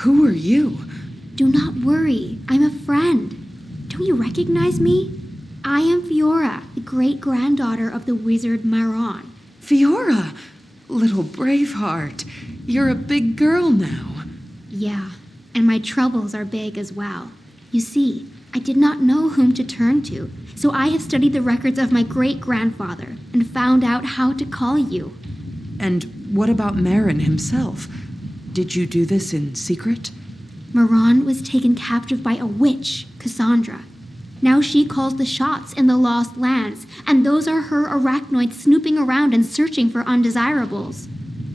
Who are you? Do not worry, I'm a friend. Don't you recognize me? I am Fiora, the great-granddaughter of the wizard Maron. Fiora! Little Braveheart. You're a big girl now. Yeah, and my troubles are big as well. You see, I did not know whom to turn to, so I have studied the records of my great-grandfather and found out how to call you. And what about Marin himself? Did you do this in secret? Maron was taken captive by a witch, Cassandra. Now she calls the shots in the Lost Lands, and those are her arachnoids snooping around and searching for undesirables.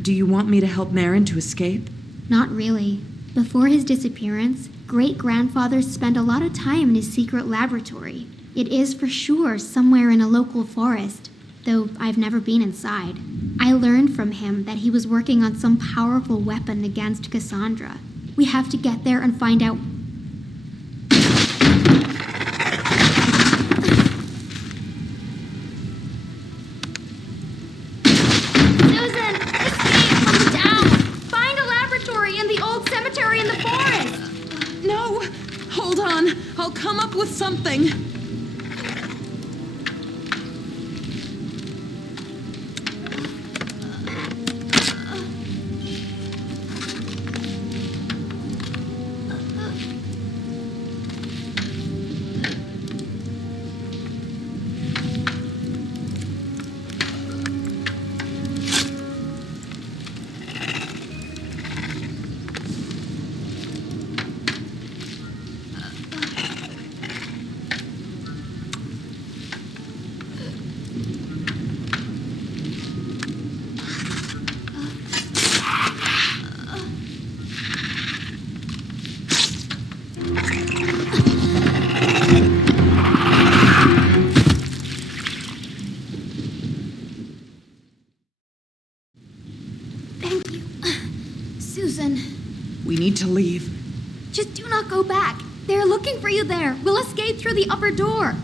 Do you want me to help Marin to escape? Not really. Before his disappearance, great-grandfather spent a lot of time in his secret laboratory. It is for sure somewhere in a local forest, though I've never been inside. I learned from him that he was working on some powerful weapon against Cassandra. We have to get there and find out. Susan! Escape from the town! Find a laboratory in the old cemetery in the forest! No! Hold on. I'll come up with something. Susan. We need to leave. Just do not go back. They're looking for you there. We'll escape through the upper door.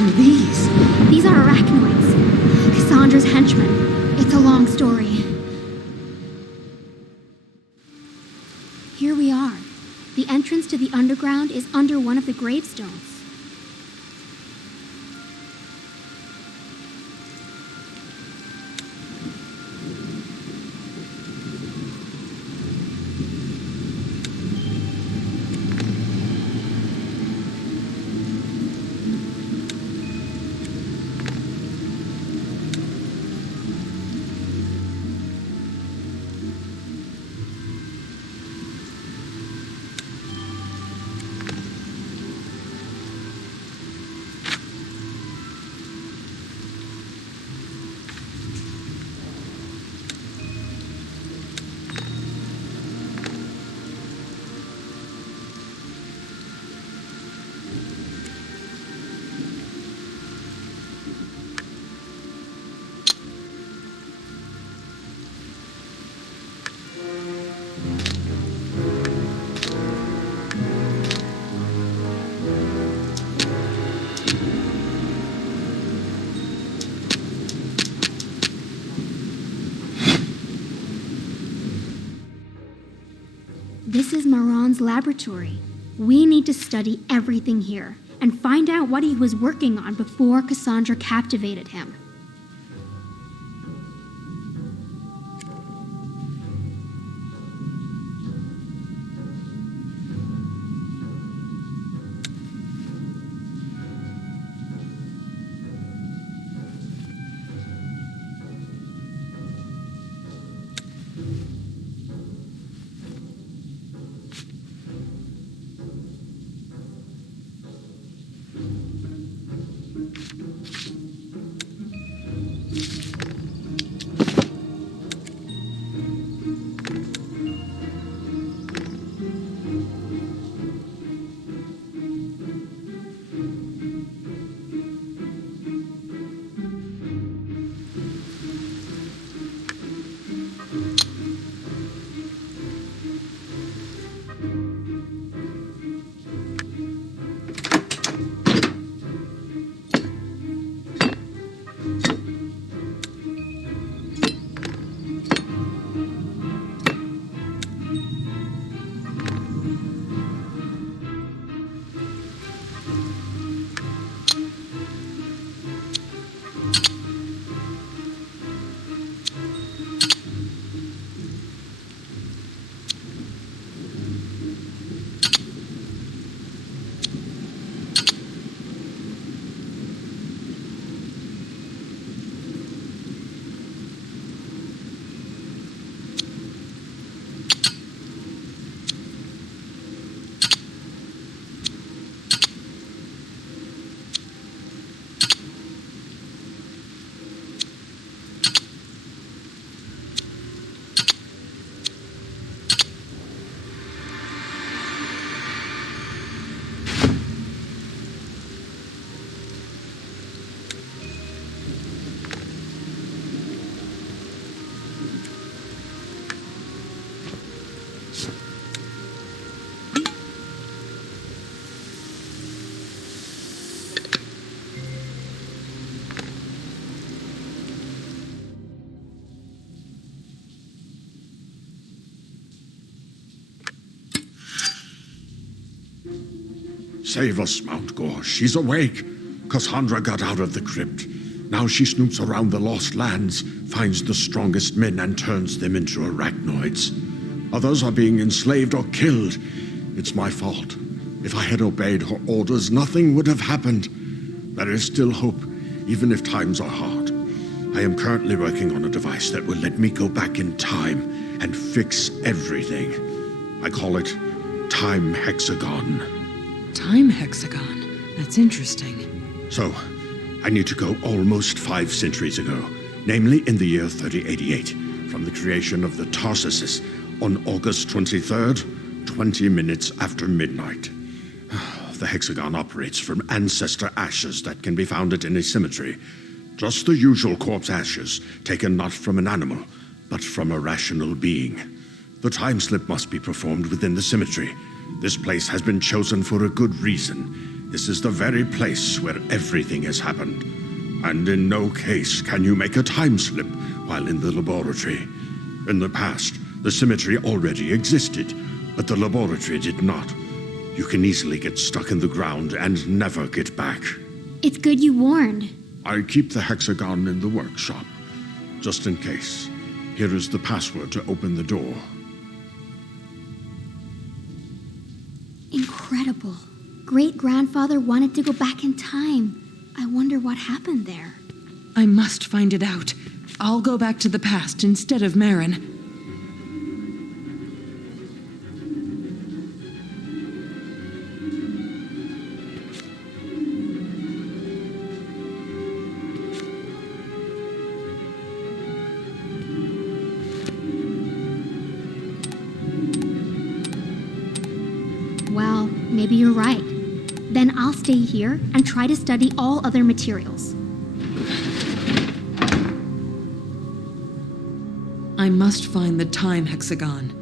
are these? These are arachnoids. Cassandra's henchmen. It's a long story. Here we are. The entrance to the underground is under one of the gravestones. This is Maron's laboratory. We need to study everything here and find out what he was working on before Cassandra captivated him. Save us, Mount Gore. She's awake. Cassandra got out of the crypt. Now she snoops around the Lost Lands, finds the strongest men and turns them into arachnoids. Others are being enslaved or killed. It's my fault. If I had obeyed her orders, nothing would have happened. There is still hope, even if times are hard. I am currently working on a device that will let me go back in time and fix everything. I call it Time Hexagon. Time hexagon. That's interesting. So, I need to go almost 5 centuries ago, namely in the year 3088, from the creation of the sorceress on August 23rd, 20 minutes after midnight. The hexagon operates from ancestor ashes that can be found at any cemetery. Just the usual corpse ashes, taken not from an animal, but from a rational being. The time slip must be performed within the cemetery. This place has been chosen for a good reason. This is the very place where everything has happened. And in no case can you make a time slip while in the laboratory. In the past, the cemetery already existed, but the laboratory did not. You can easily get stuck in the ground and never get back. It's good you warned. I keep the hexagon in the workshop, just in case. Here is the password to open the door. Incredible. Great-grandfather wanted to go back in time. I wonder what happened there. I must find it out. I'll go back to the past instead of Marin. Well, maybe you're right. Then I'll stay here and try to study all other materials. I must find the time hexagon.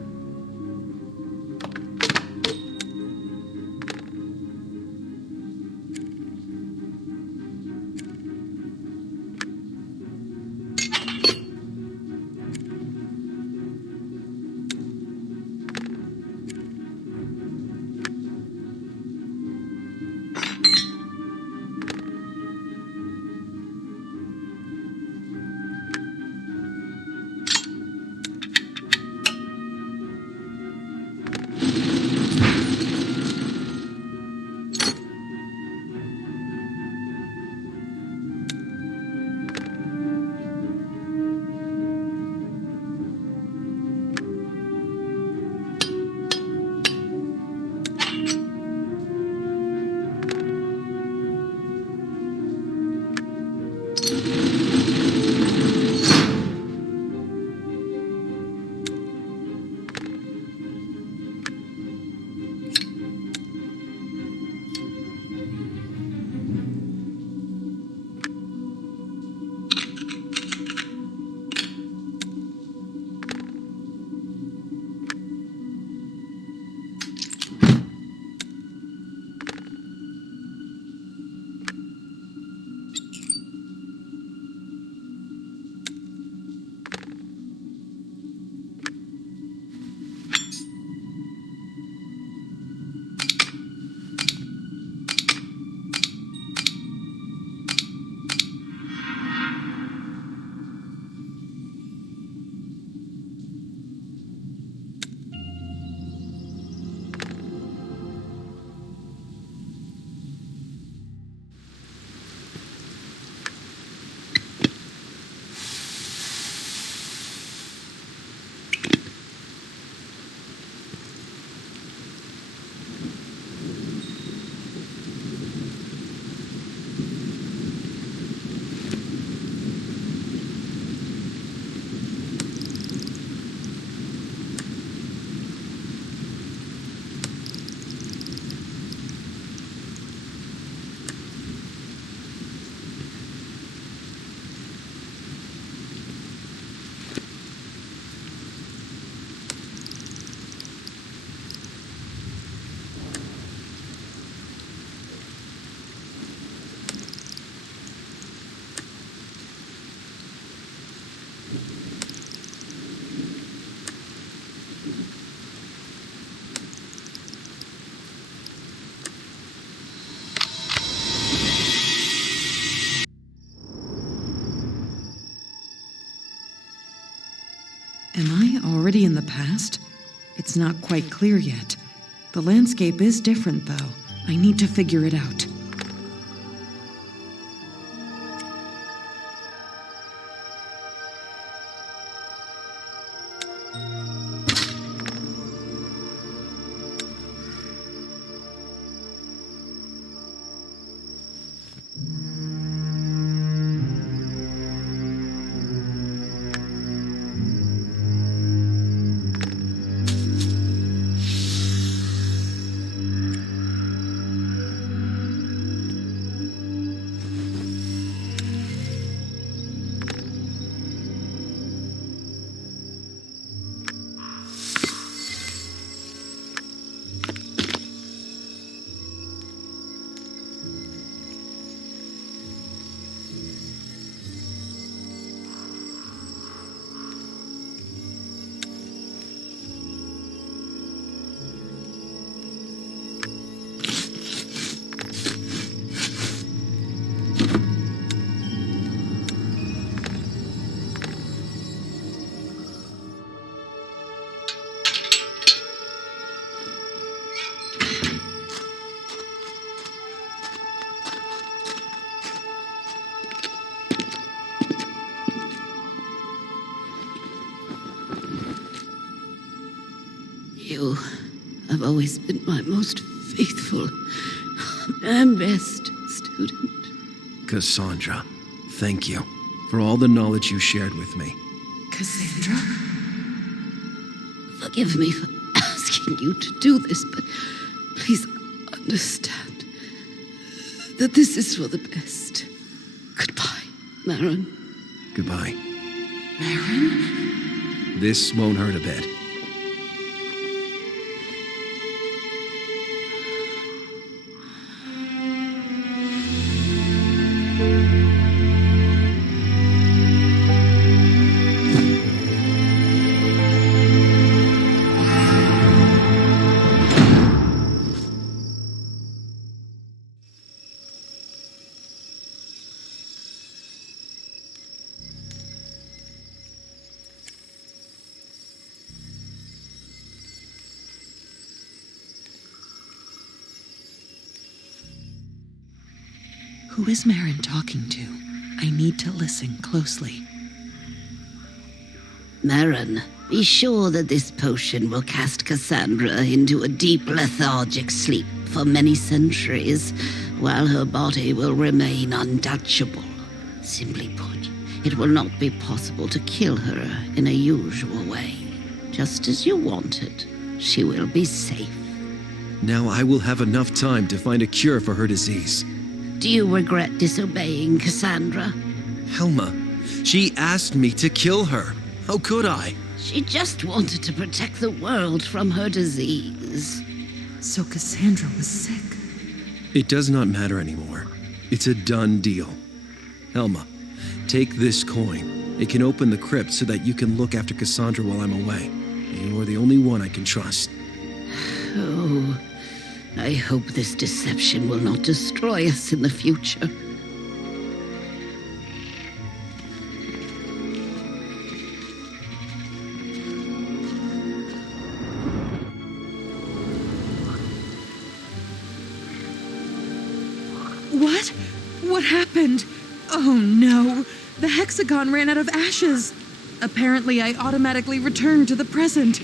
Am I already in the past? It's not quite clear yet. The landscape is different, though. I need to figure it out. You have always been my most faithful and best student. Cassandra, thank you for all the knowledge you shared with me. Cassandra? Forgive me for asking you to do this, but please understand that this is for the best. Goodbye, Marin. Goodbye. Marin? This won't hurt a bit. Who is Marin talking to? I need to listen closely. Marin, be sure that this potion will cast Cassandra into a deep lethargic sleep for many centuries, while her body will remain untouchable. Simply put, it will not be possible to kill her in a usual way. Just as you wanted, she will be safe. Now I will have enough time to find a cure for her disease. Do you regret disobeying Cassandra? Helma, she asked me to kill her. How could I? She just wanted to protect the world from her disease. So Cassandra was sick. It does not matter anymore. It's a done deal. Helma, take this coin. It can open the crypt so that you can look after Cassandra while I'm away. You are the only one I can trust. Oh, I hope this deception will not destroy us in the future. What? What happened? Oh no! The hexagon ran out of ashes! Apparently, I automatically returned to the present.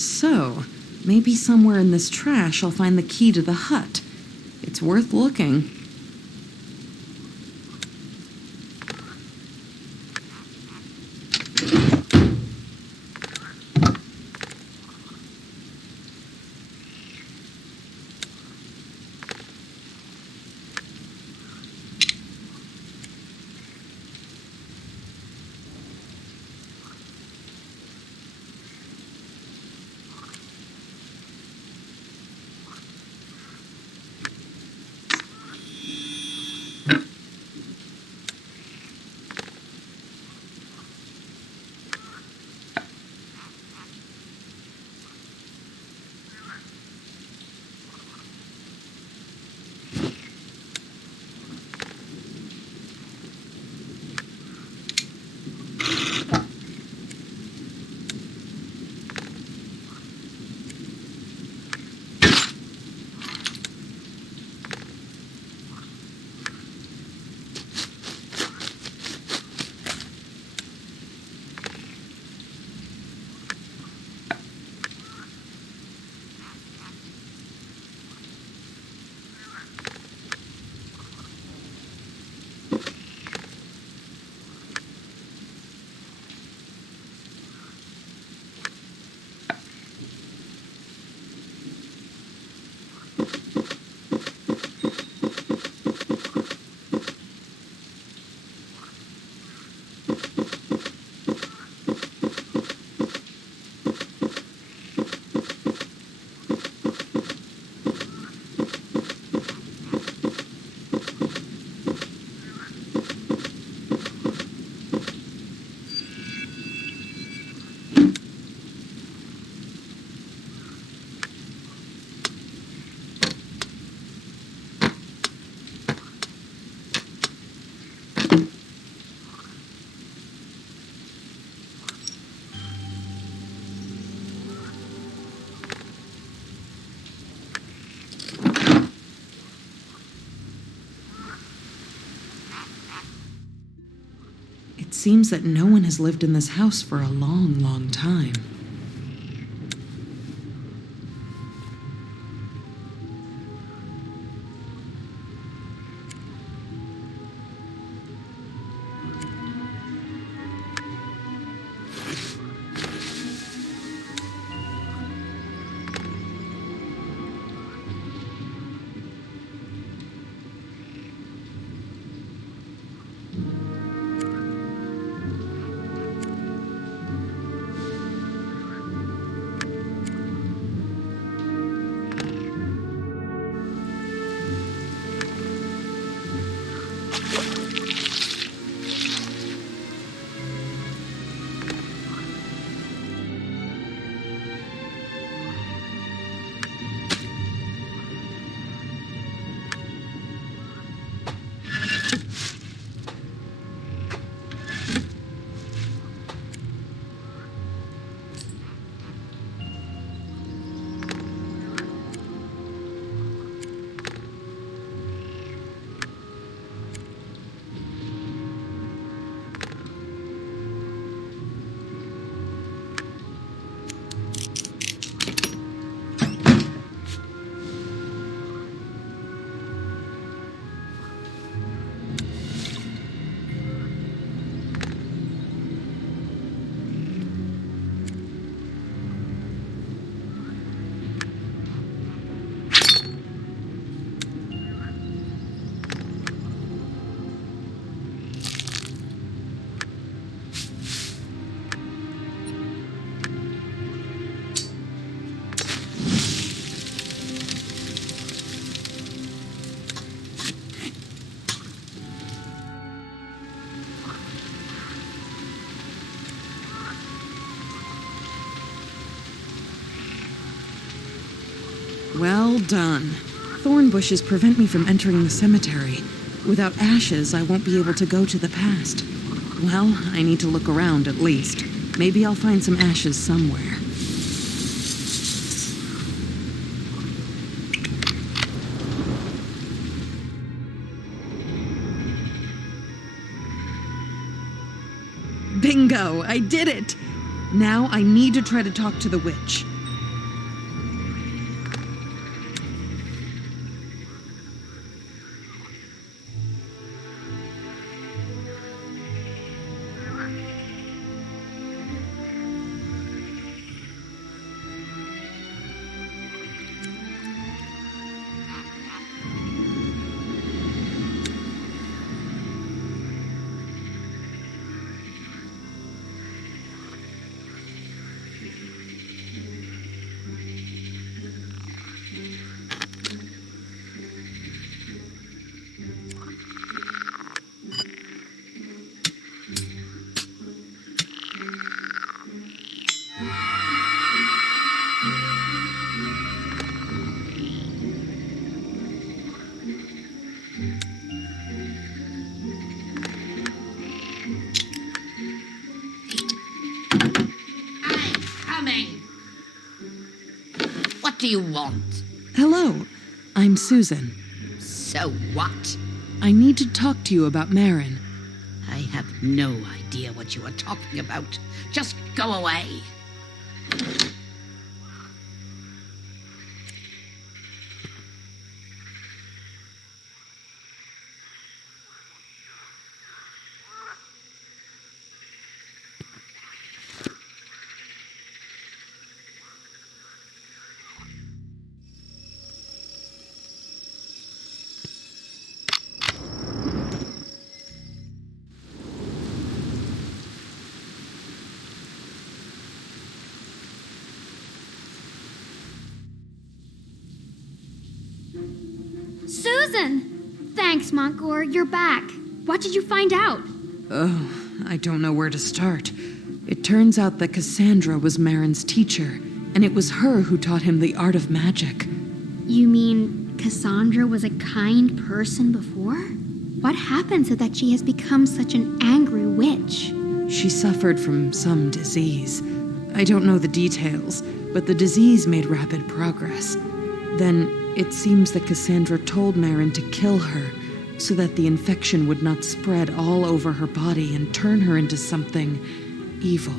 So, maybe somewhere in this trash I'll find the key to the hut. It's worth looking. It seems that no one has lived in this house for a long, long time. Well done. Thorn bushes prevent me from entering the cemetery. Without ashes, I won't be able to go to the past. Well, I need to look around at least. Maybe I'll find some ashes somewhere. Bingo! I did it! Now I need to try to talk to the witch. I'm coming. What do you want? Hello, I'm Susan. So what? I need to talk to you about Marin. I have no idea what you are talking about. Just go away. Susan! Thanks, Montgore. You're back. What did you find out? Oh, I don't know where to start. It turns out that Cassandra was Marin's teacher, and it was her who taught him the art of magic. You mean Cassandra was a kind person before? What happened so that she has become such an angry witch? She suffered from some disease. I don't know the details, but the disease made rapid progress. Then it seems that Cassandra told Marin to kill her so that the infection would not spread all over her body and turn her into something evil.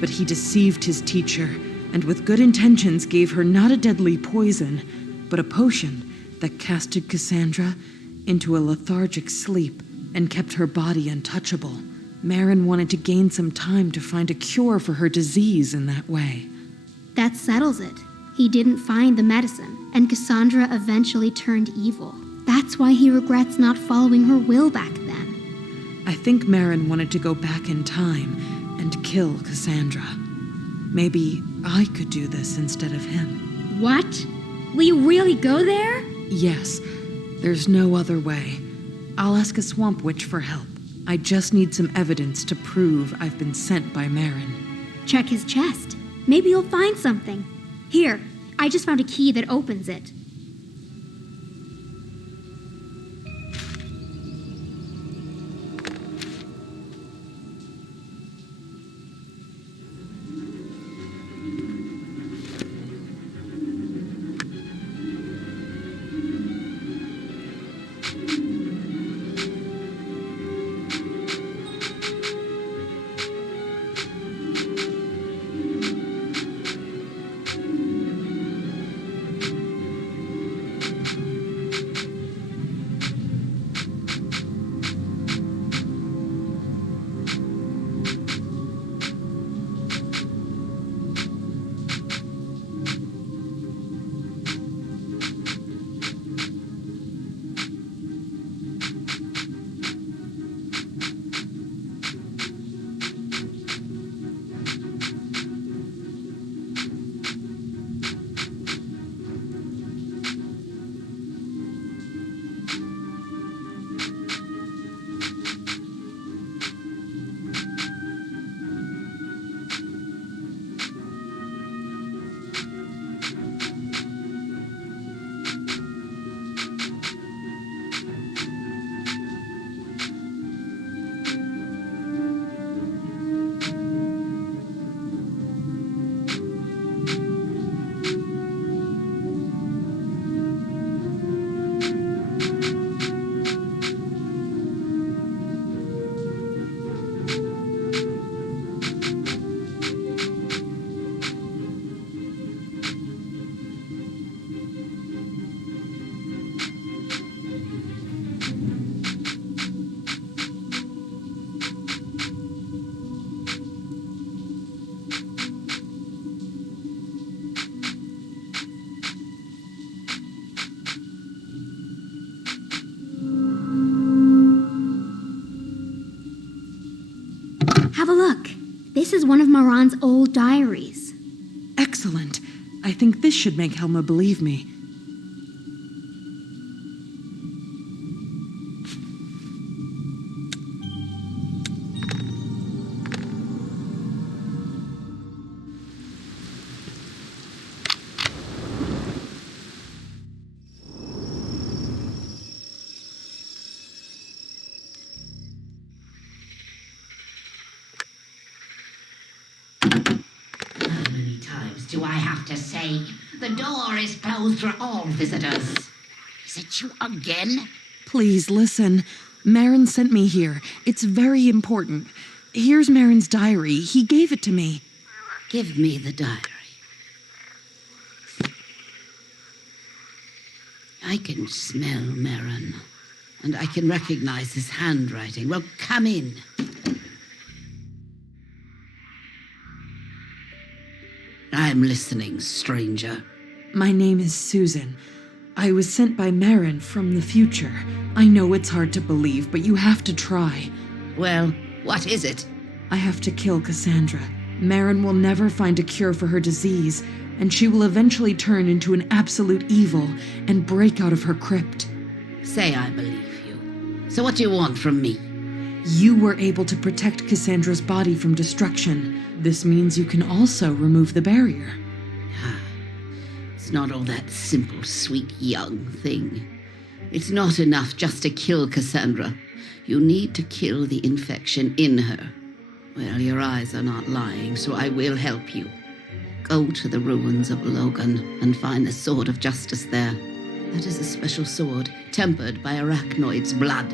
But he deceived his teacher and with good intentions gave her not a deadly poison, but a potion that casted Cassandra into a lethargic sleep and kept her body untouchable. Marin wanted to gain some time to find a cure for her disease in that way. That settles it. He didn't find the medicine, and Cassandra eventually turned evil. That's why he regrets not following her will back then. I think Marin wanted to go back in time and kill Cassandra. Maybe I could do this instead of him. What? Will you really go there? Yes, there's no other way. I'll ask a swamp witch for help. I just need some evidence to prove I've been sent by Marin. Check his chest. Maybe you'll find something. Here, I just found a key that opens it. Have a look. This is one of Maran's old diaries. Excellent. I think this should make Helma believe me. How many times do I have to say? The door is closed for all visitors. Is it you again? Please listen. Marin sent me here. It's very important. Here's Marin's diary. He gave it to me. Give me the diary. I can smell Marin, and I can recognize his handwriting. Well, come in. I'm listening, stranger. My name is Susan. I was sent by Marin from the future. I know it's hard to believe, but you have to try. Well, what is it? I have to kill Cassandra. Marin will never find a cure for her disease, and she will eventually turn into an absolute evil and break out of her crypt. Say I believe you. So what do you want from me? You were able to protect Cassandra's body from destruction. This means you can also remove the barrier. It's not all that simple, sweet, young thing. It's not enough just to kill Cassandra. You need to kill the infection in her. Well, your eyes are not lying, so I will help you. Go to the ruins of Logan and find the Sword of Justice there. That is a special sword, tempered by arachnoid's blood.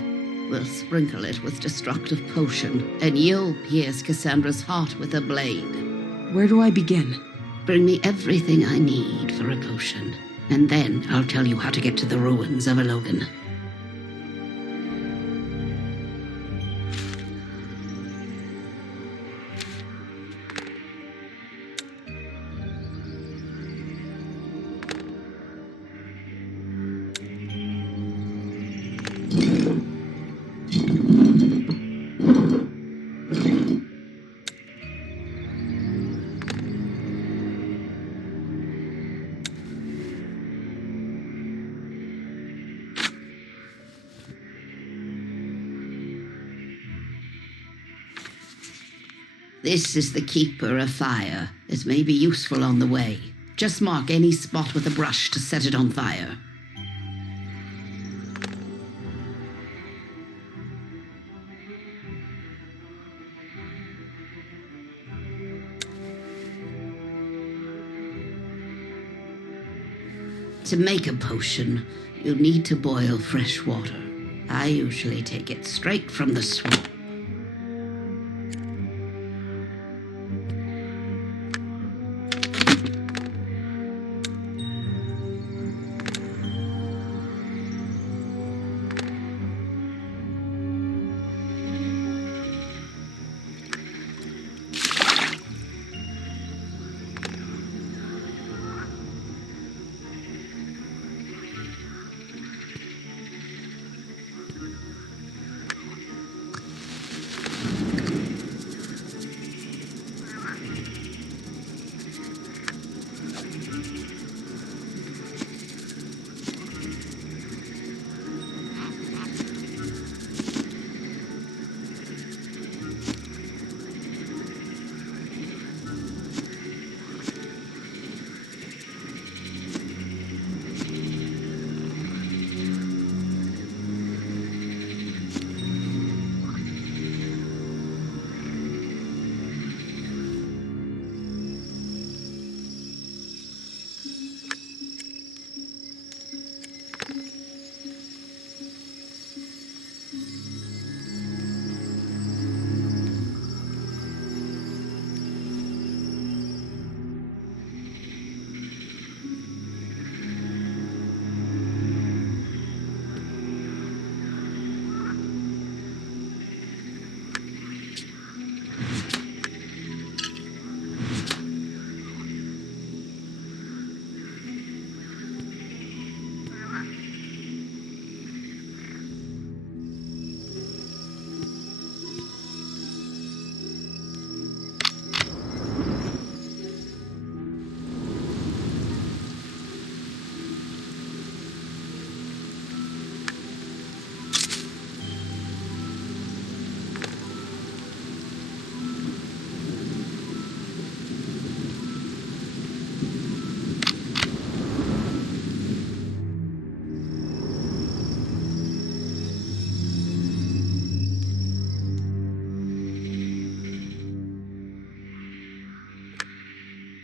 We'll sprinkle it with destructive potion, and you'll pierce Cassandra's heart with a blade. Where do I begin? Bring me everything I need for a potion, and then I'll tell you how to get to the ruins of Logan. This is the Keeper of Fire. It may be useful on the way. Just mark any spot with a brush to set it on fire. To make a potion, you'll need to boil fresh water. I usually take it straight from the swamp.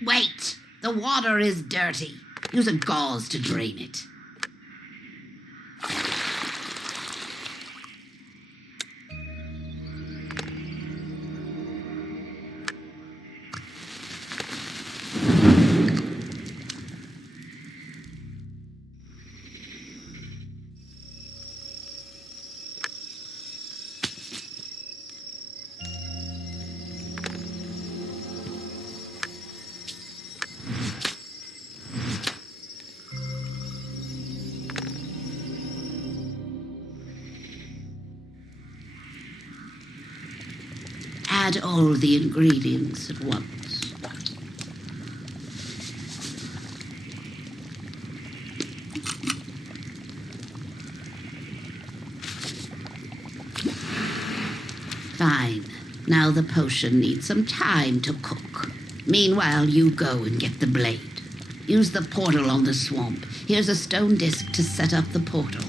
Wait! The water is dirty. Use a gauze to drain it. Add all the ingredients at once. Fine. Now the potion needs some time to cook. Meanwhile, you go and get the blade. Use the portal on the swamp. Here's a stone disc to set up the portal.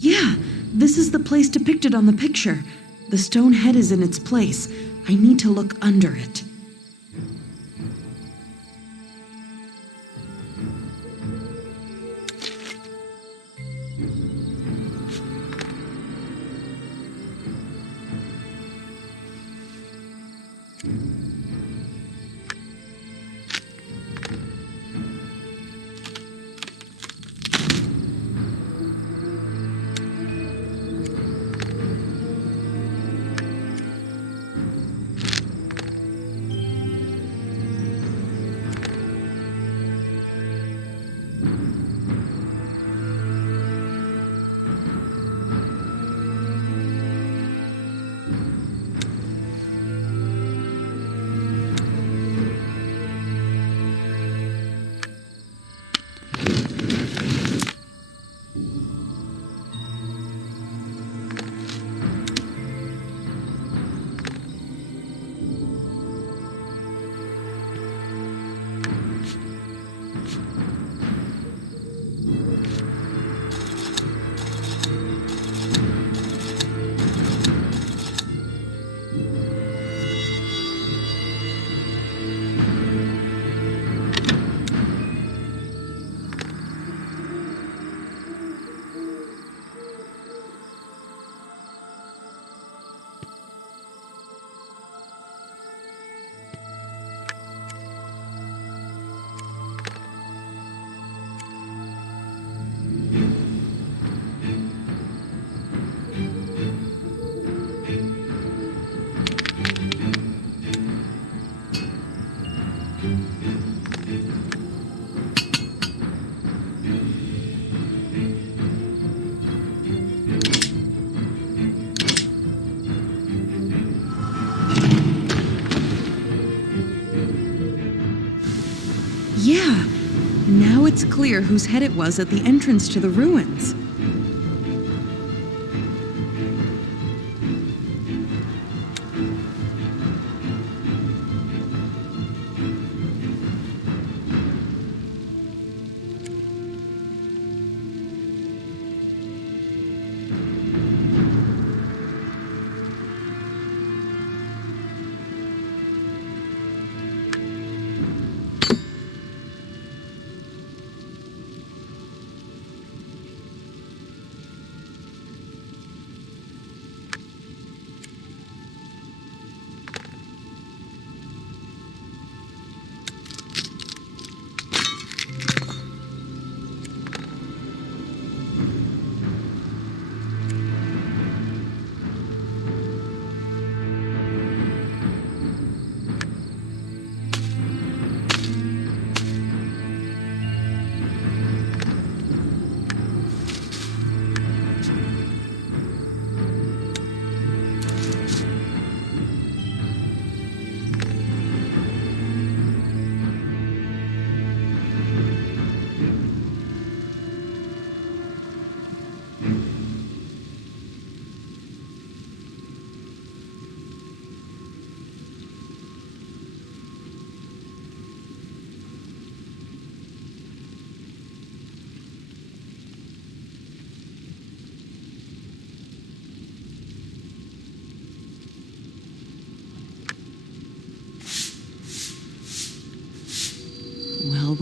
Yeah, this is the place depicted on the picture. The stone head is in its place. I need to look under it. Yeah, now it's clear whose head it was at the entrance to the ruins.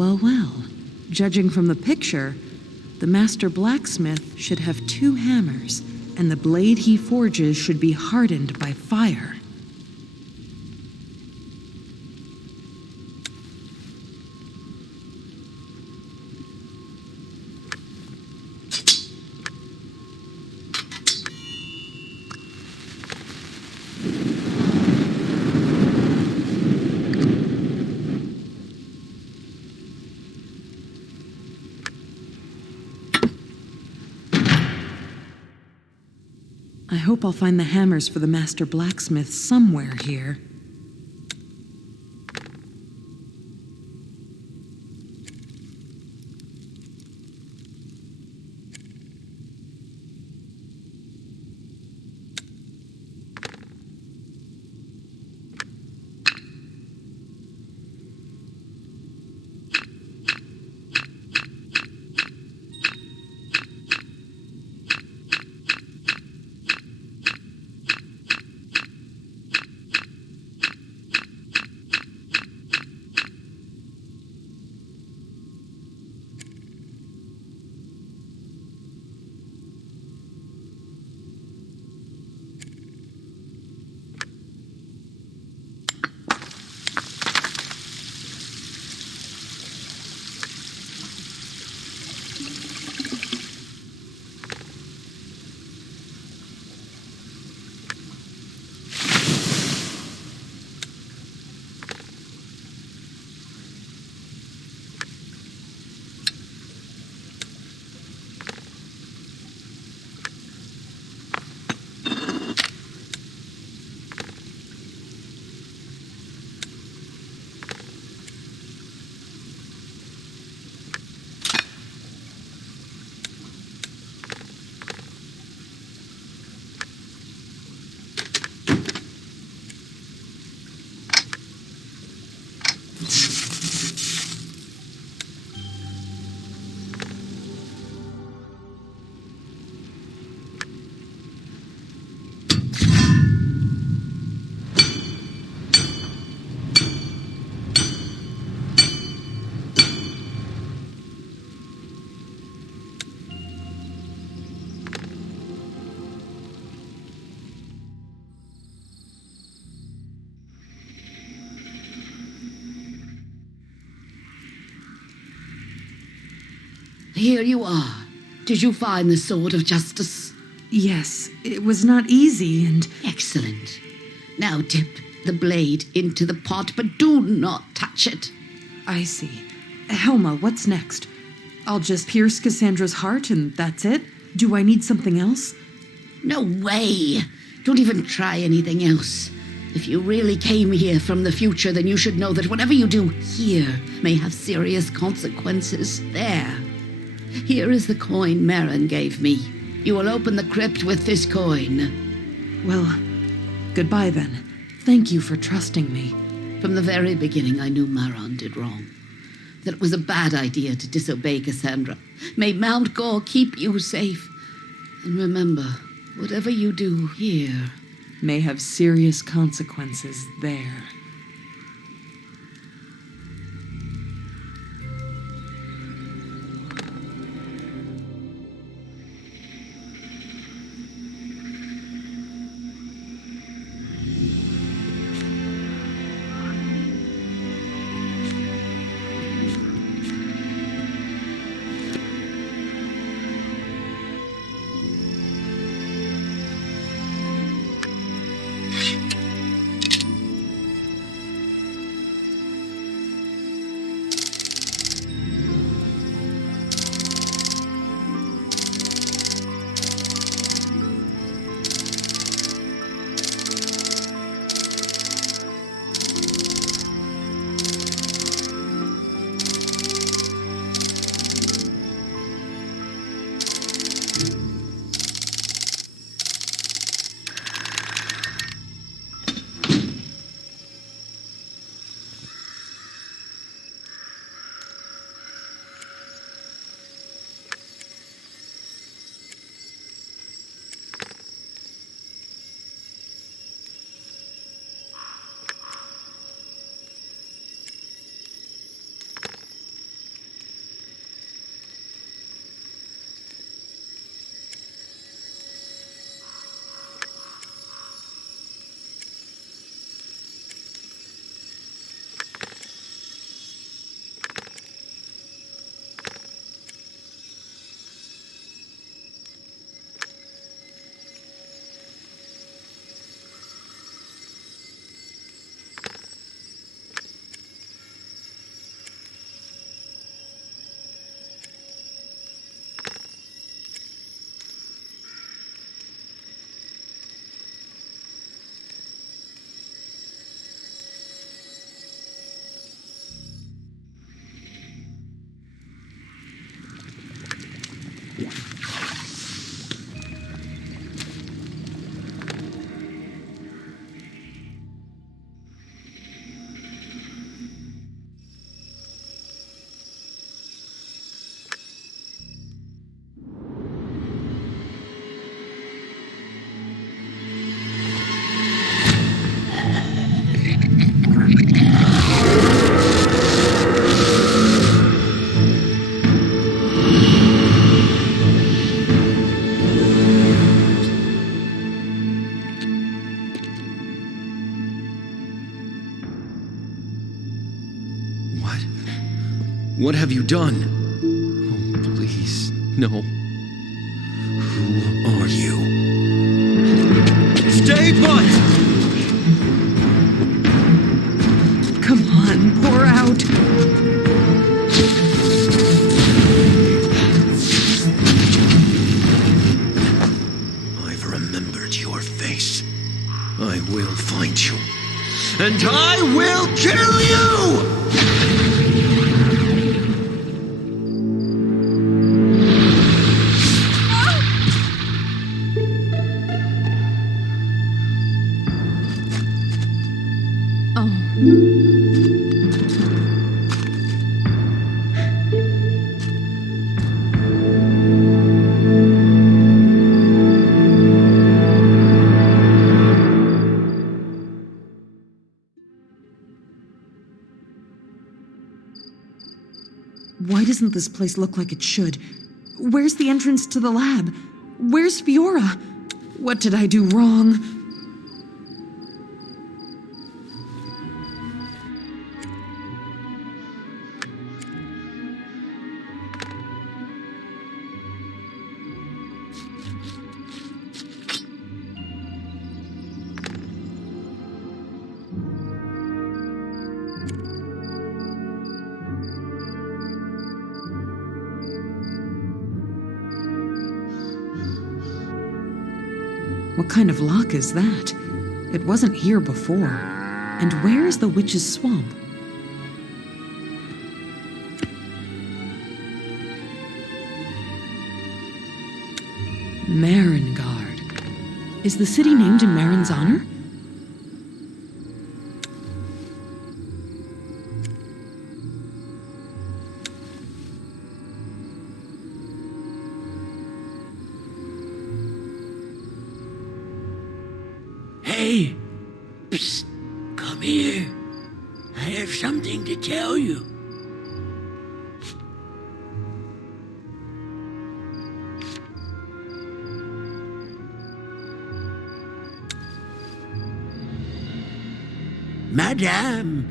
Well, well. Judging from the picture, the master blacksmith should have 2 hammers, and the blade he forges should be hardened by fire. I hope I'll find the hammers for the master blacksmith somewhere here. Here you are. Did you find the Sword of Justice? Yes, it was not easy and... Excellent. Now dip the blade into the pot, but do not touch it. I see. Helma, what's next? I'll just pierce Cassandra's heart and that's it? Do I need something else? No way. Don't even try anything else. If you really came here from the future, then you should know that whatever you do here may have serious consequences there. Here is the coin Marin gave me. You will open the crypt with this coin. Well, goodbye then. Thank you for trusting me. From the very beginning, I knew Marin did wrong. That it was a bad idea to disobey Cassandra. May Mount Gore keep you safe. And remember, whatever you do here may have serious consequences there. What have you done? Oh, please, no. Who are you? Stay put! Come on, pour out. I've remembered your face. I will find you. And I will kill you! Why doesn't this place look like it should? Where's the entrance to the lab? Where's Fiora? What did I do wrong? What kind of lock is that? It wasn't here before. And where is the witch's swamp? Marengard. Is the city named in Marin's honor? Hey! Psst! Come here. I have something to tell you. Madame,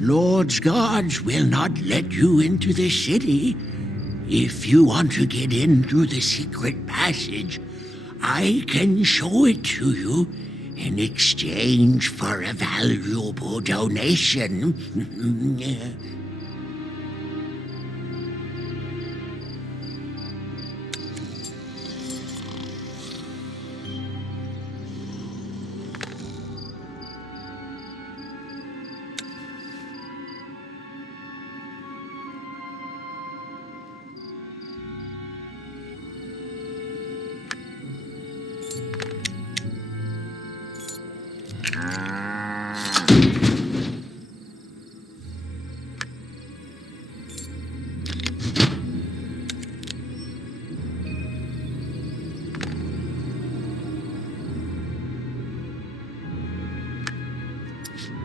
Lord's guards will not let you into the city. If you want to get in through the secret passage, I can show it to you in exchange for a valuable donation.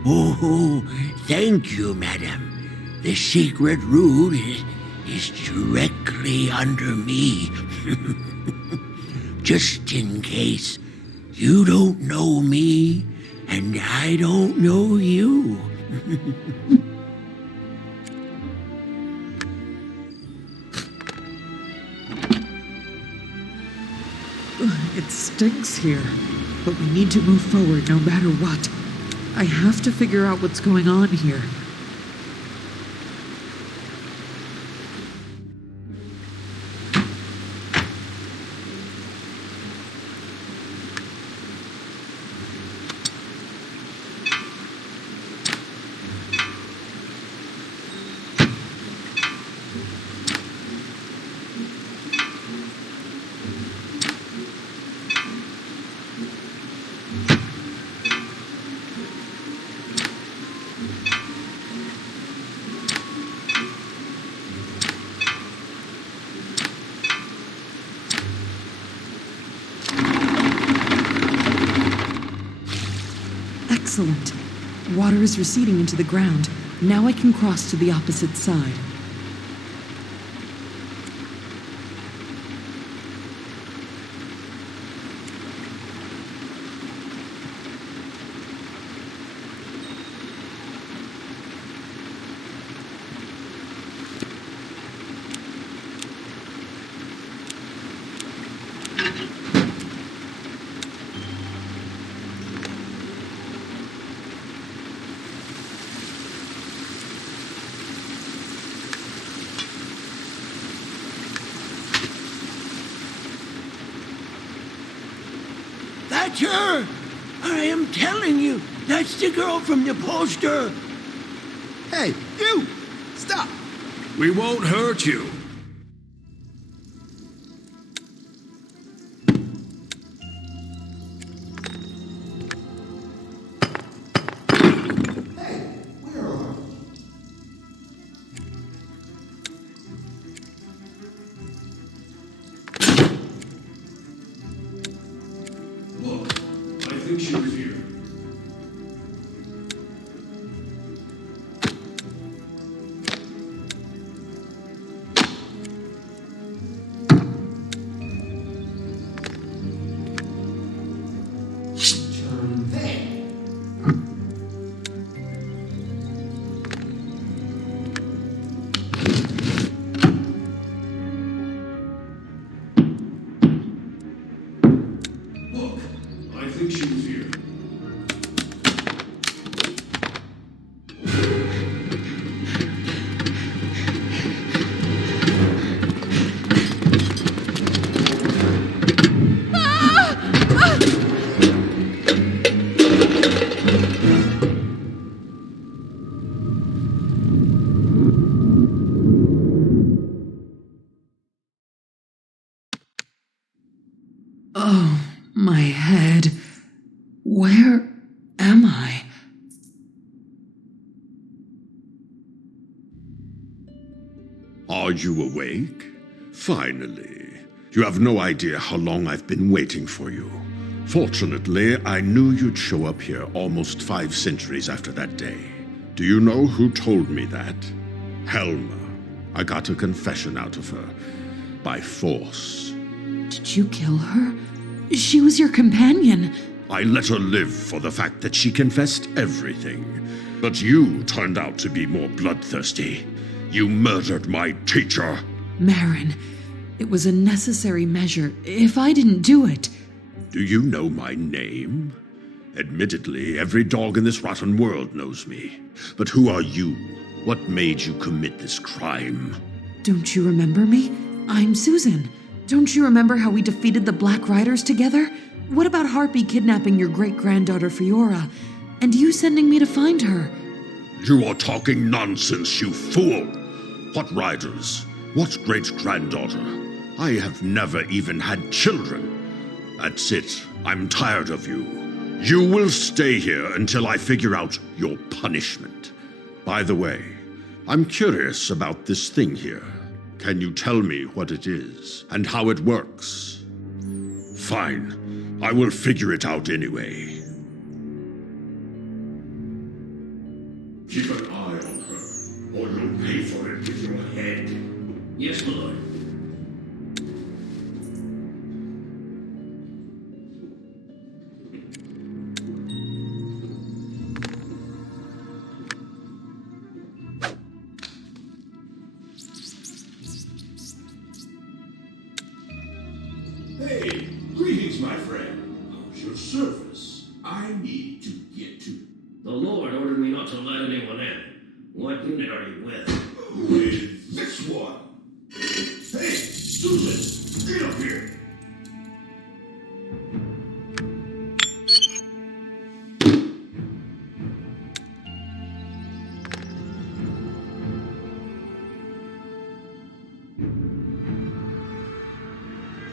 Oh, thank you, madam. The secret route is directly under me. Just in case you don't know me and I don't know you. It stinks here, but we need to move forward no matter what. I have to figure out what's going on here. Excellent. Water is receding into the ground. Now I can cross to the opposite side. That's her! I am telling you, that's the girl from the poster. Hey, you! Stop! We won't hurt you. Look, I think she was here. Turn there. Look, I think she was here. Oh, my head. Where am I? Are you awake? Finally. You have no idea how long I've been waiting for you. Fortunately, I knew you'd show up here almost 5 centuries after that day. Do you know who told me that? Helma. I got a confession out of her. By force. Did you kill her? She was your companion. I let her live for the fact that she confessed everything. But you turned out to be more bloodthirsty. You murdered my teacher. Marin, it was a necessary measure. If I didn't do it... Do you know my name? Admittedly, every dog in this rotten world knows me. But who are you? What made you commit this crime? Don't you remember me? I'm Susan. Don't you remember how we defeated the Black Riders together? What about Harpy kidnapping your great-granddaughter Fiora, and you sending me to find her? You are talking nonsense, you fool! What riders? What great-granddaughter? I have never even had children. That's it. I'm tired of you. You will stay here until I figure out your punishment. By the way, I'm curious about this thing here. Can you tell me what it is and how it works? Fine. I will figure it out anyway. Keep an eye on her, or you'll pay for it with your head. Yes, Lord. Hey, greetings, my friend. How's your service? I need to get to... The Lord ordered me not to let anyone in. What unit are you with? With this one. Hey, Susan, get up here.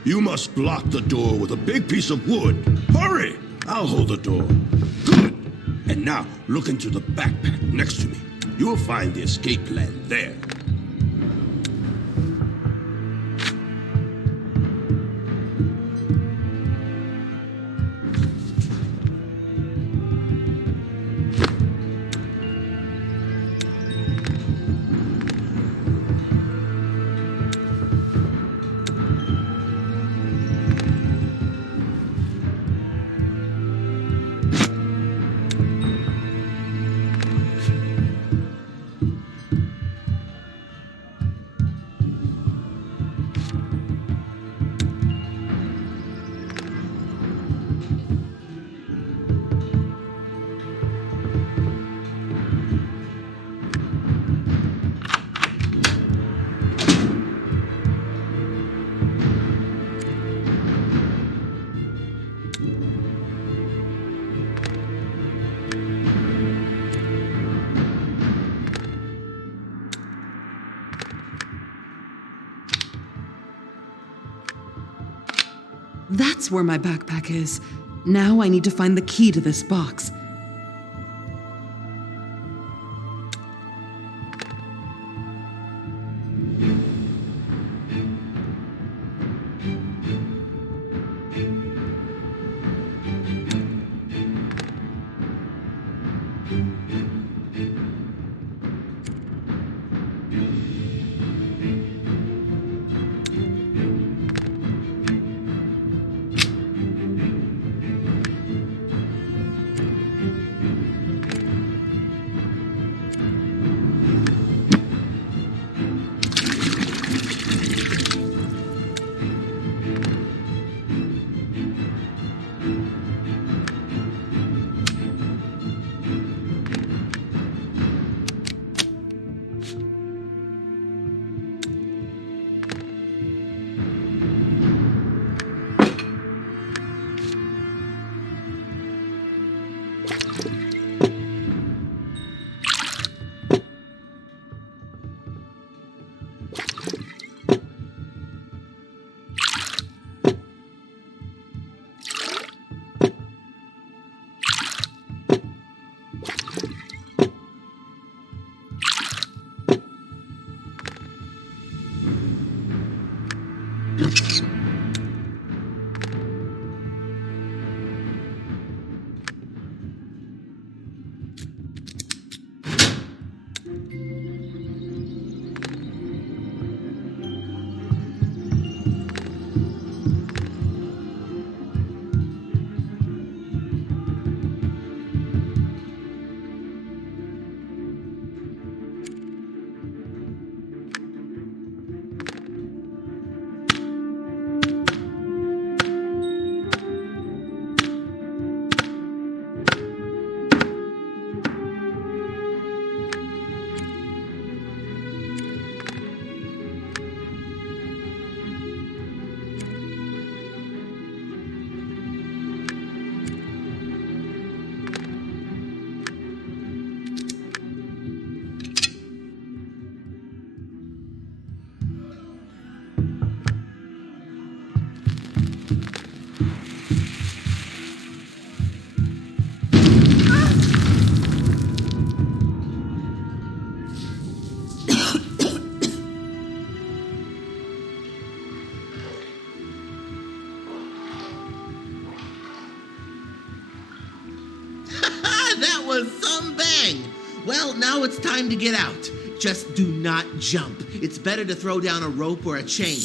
You must block the door with a big piece of wood. Hurry! I'll hold the door. Good. And now, look into the backpack next to me. You will find the escape plan there. That's where my backpack is. Now I need to find the key to this box. That was some bang! Well, now it's time to get out. Just do not jump. It's better to throw down a rope or a chain.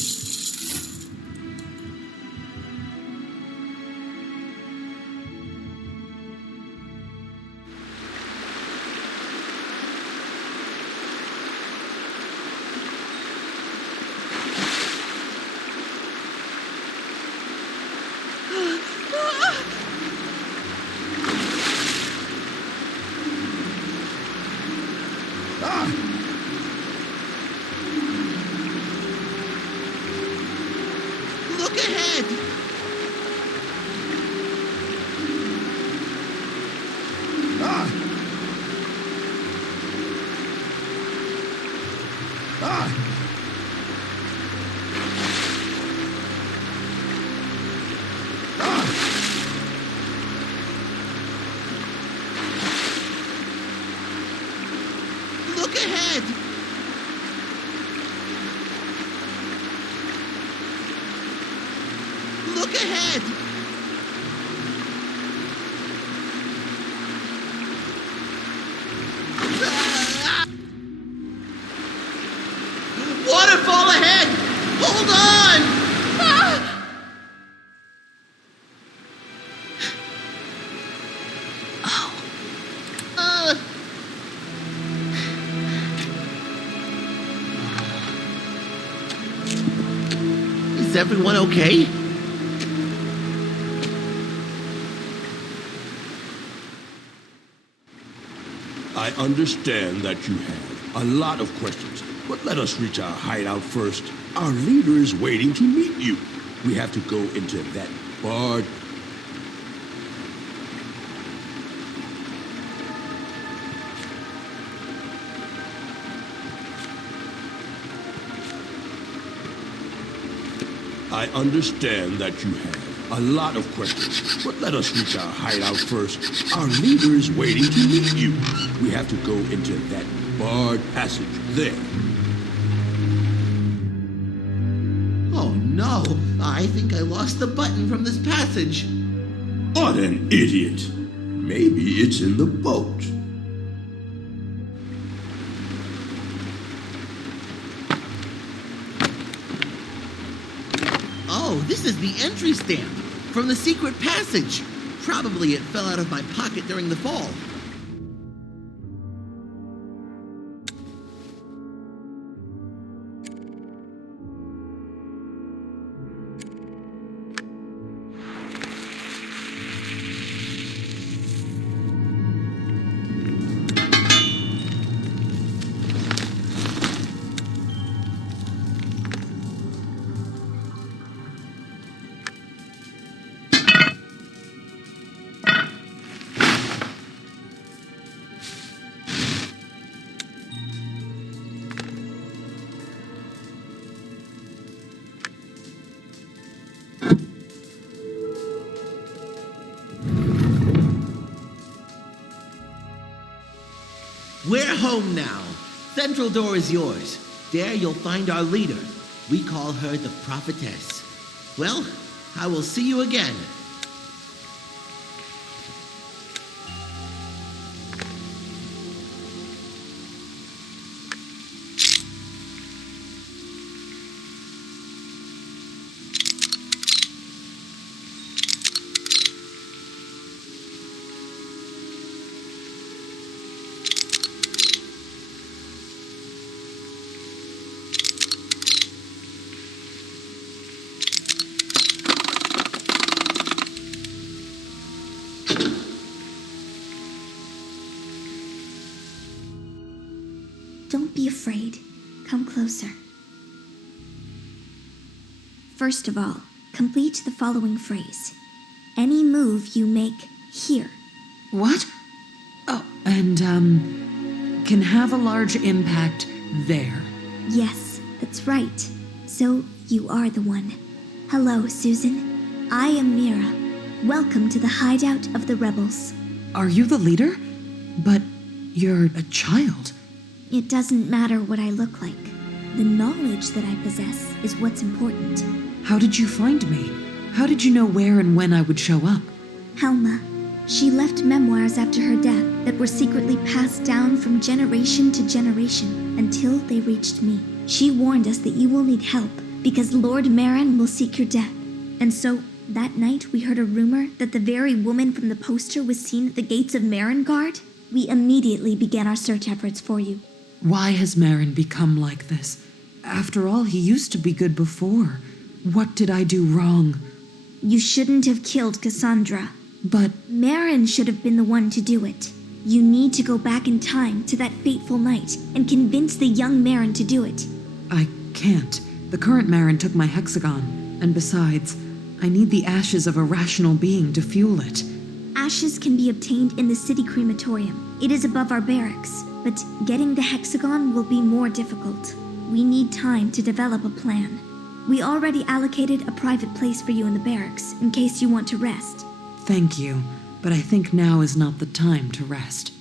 Look ahead! Look ahead! Look ahead! Waterfall ahead! Hold on! Is everyone okay? I understand that you have a lot of questions, but let us reach our hideout first. Our leader is waiting to meet you. We have to go into that barred... I understand that you have a lot of questions, but let us reach our hideout first. Our leader is waiting to meet you. We have to go into that barred passage there. Oh no, I think I lost the button from this passage. What an idiot! Maybe it's in the boat. Oh, this is the entry stamp from the secret passage. Probably it fell out of my pocket during the fall. We're home now. Central door is yours. There you'll find our leader. We call her the prophetess. Well, I will see you again. Don't be afraid. Come closer. First of all, complete the following phrase. Any move you make here. What? Oh, and, can have a large impact there. Yes, that's right. So, you are the one. Hello, Susan. I am Mira. Welcome to the hideout of the rebels. Are you the leader? But you're a child. It doesn't matter what I look like. The knowledge that I possess is what's important. How did you find me? How did you know where and when I would show up? Helma. She left memoirs after her death that were secretly passed down from generation to generation until they reached me. She warned us that you will need help because Lord Marin will seek your death. And so, that night we heard a rumor that the very woman from the poster was seen at the gates of Marengard. We immediately began our search efforts for you. Why has Marin become like this? After all, he used to be good before. What did I do wrong? You shouldn't have killed Cassandra. But Marin should have been the one to do it. You need to go back in time to that fateful night and convince the young Marin to do it. I can't. The current Marin took my hexagon. And besides, I need the ashes of a rational being to fuel it. Ashes can be obtained in the city crematorium. It is above our barracks, but getting the hexagon will be more difficult. We need time to develop a plan. We already allocated a private place for you in the barracks in case you want to rest. Thank you, but I think now is not the time to rest.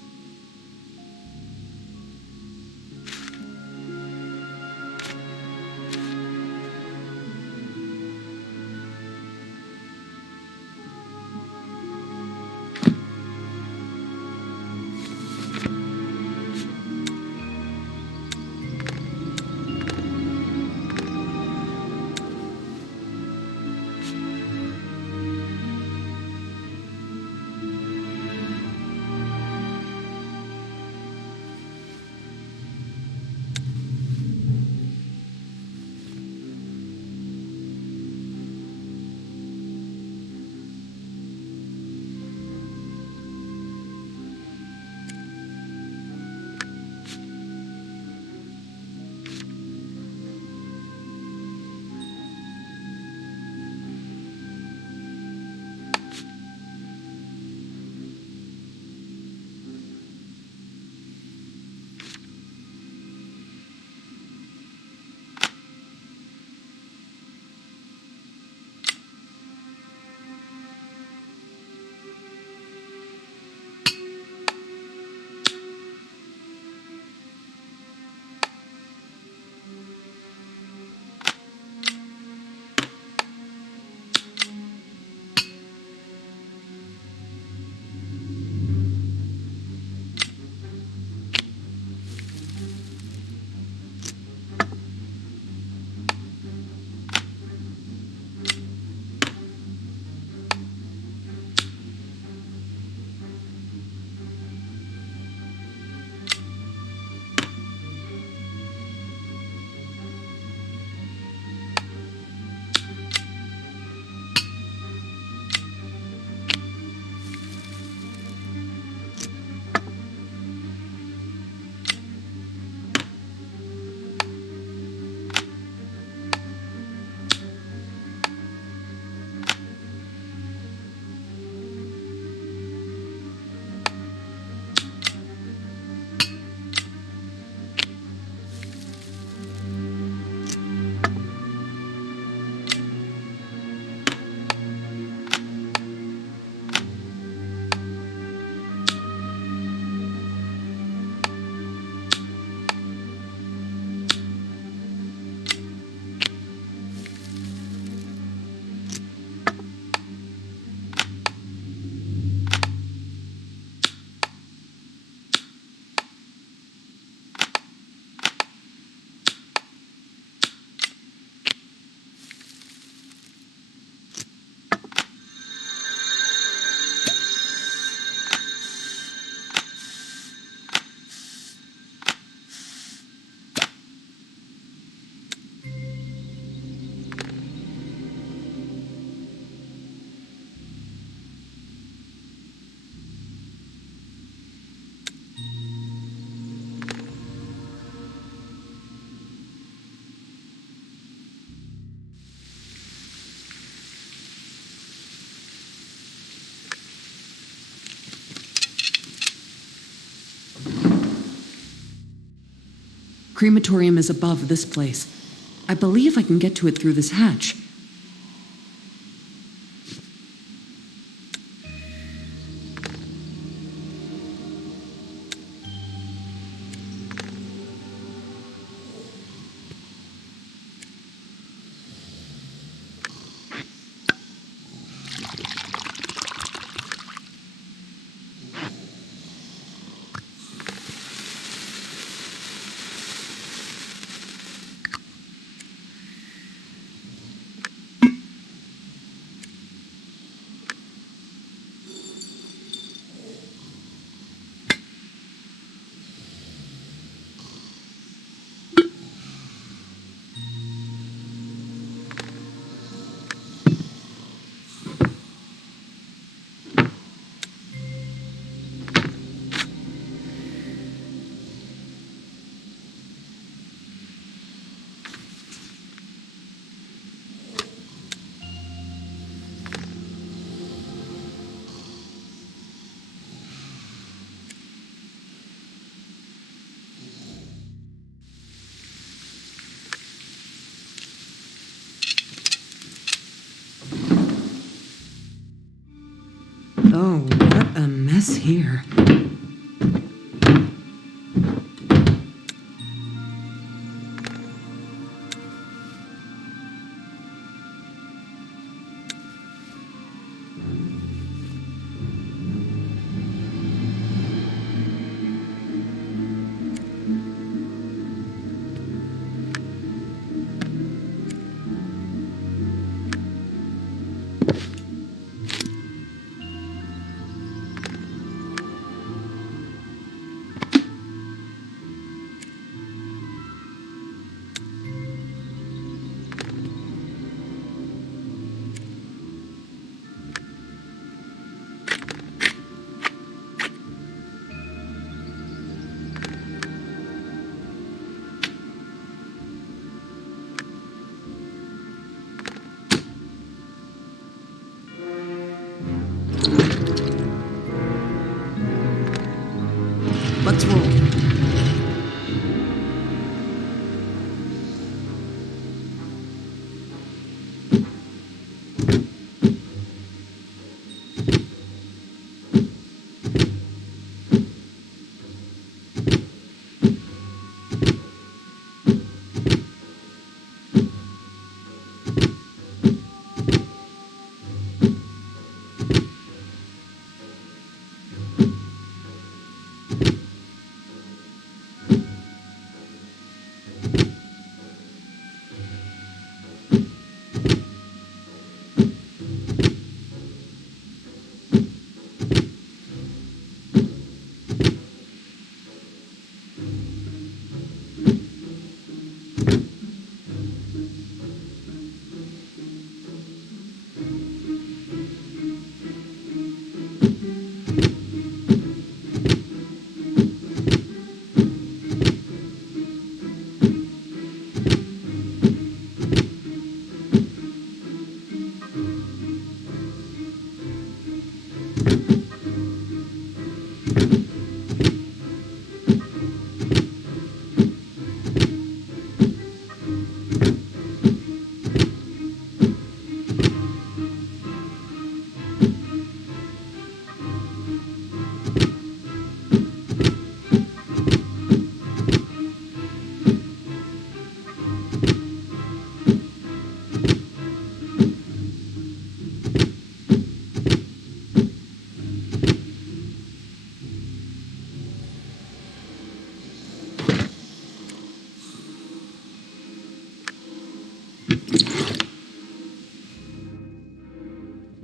Crematorium is above this place. I believe I can get to it through this hatch. Oh, what a mess here. Let's roll.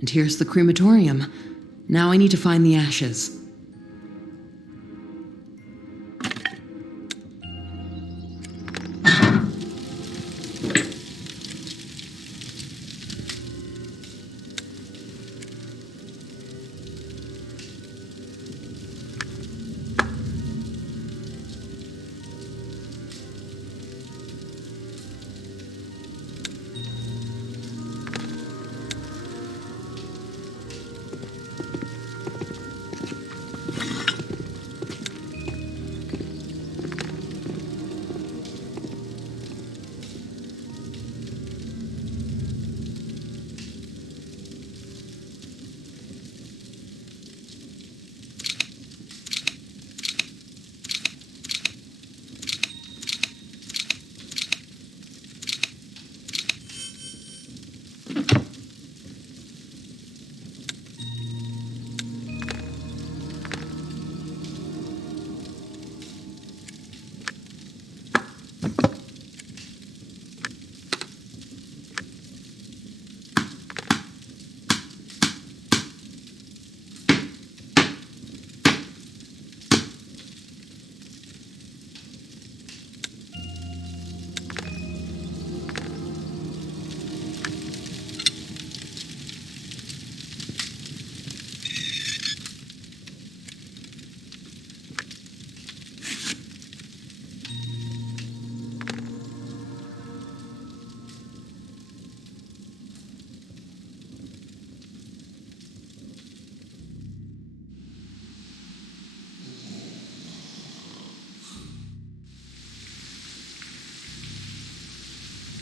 And here's the crematorium. Now I need to find the ashes.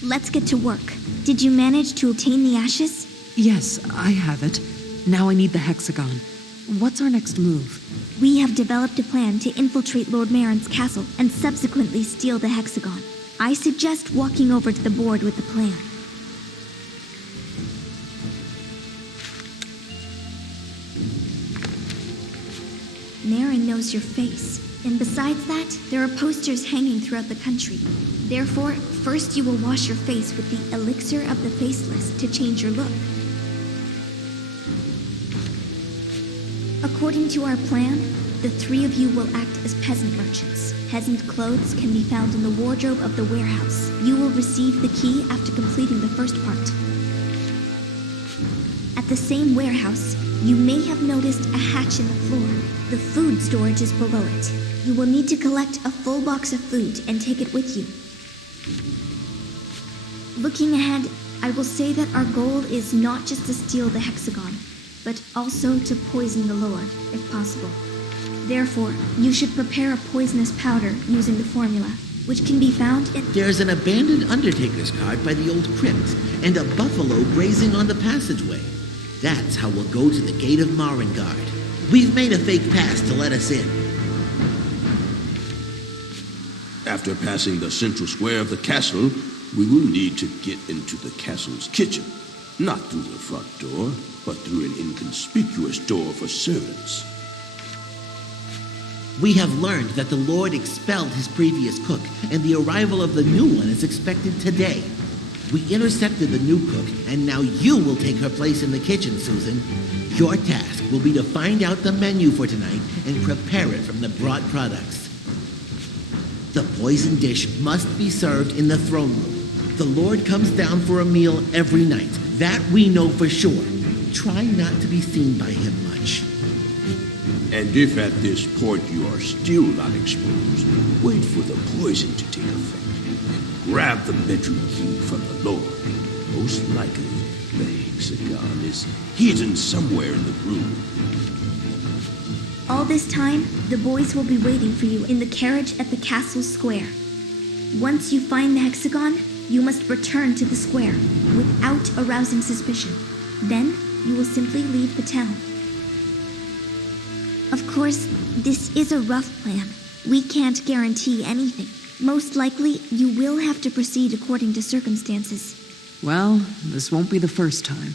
Let's get to work. Did you manage to obtain the ashes? Yes, I have it. Now I need the hexagon. What's our next move? We have developed a plan to infiltrate Lord Marin's castle and subsequently steal the hexagon. I suggest walking over to the board with the plan. Marin knows your face. And besides that, there are posters hanging throughout the country. Therefore, first you will wash your face with the elixir of the faceless to change your look. According to our plan, the three of you will act as peasant merchants. Peasant clothes can be found in the wardrobe of the warehouse. You will receive the key after completing the first part. At the same warehouse, you may have noticed a hatch in the floor. The food storage is below it. You will need to collect a full box of food and take it with you. Looking ahead, I will say that our goal is not just to steal the hexagon, but also to poison the Lord, if possible. Therefore, you should prepare a poisonous powder using the formula, which can be found in... There's an abandoned undertaker's cart by the old crypt, and a buffalo grazing on the passageway. That's how we'll go to the gate of Marengard. We've made a fake pass to let us in. After passing the central square of the castle, we will need to get into the castle's kitchen. Not through the front door, but through an inconspicuous door for servants. We have learned that the Lord expelled his previous cook, and the arrival of the new one is expected today. We intercepted the new cook, and now you will take her place in the kitchen, Susan. Your task will be to find out the menu for tonight and prepare it from the brought products. The poison dish must be served in the throne room. The Lord comes down for a meal every night. That we know for sure. Try not to be seen by him much. And if at this point you are still not exposed, wait for the poison to take effect, and grab the bedroom key from the Lord. Most likely, the hexagon is hidden somewhere in the room. All this time, the boys will be waiting for you in the carriage at the castle square. Once you find the hexagon, you must return to the square without arousing suspicion. Then, you will simply leave the town. Of course, this is a rough plan. We can't guarantee anything. Most likely, you will have to proceed according to circumstances. Well, this won't be the first time.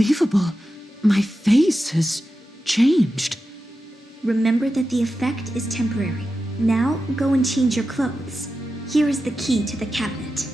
unbelievable. My face has changed. Remember that the effect is temporary. Now go and change your clothes. Here is the key to the cabinet.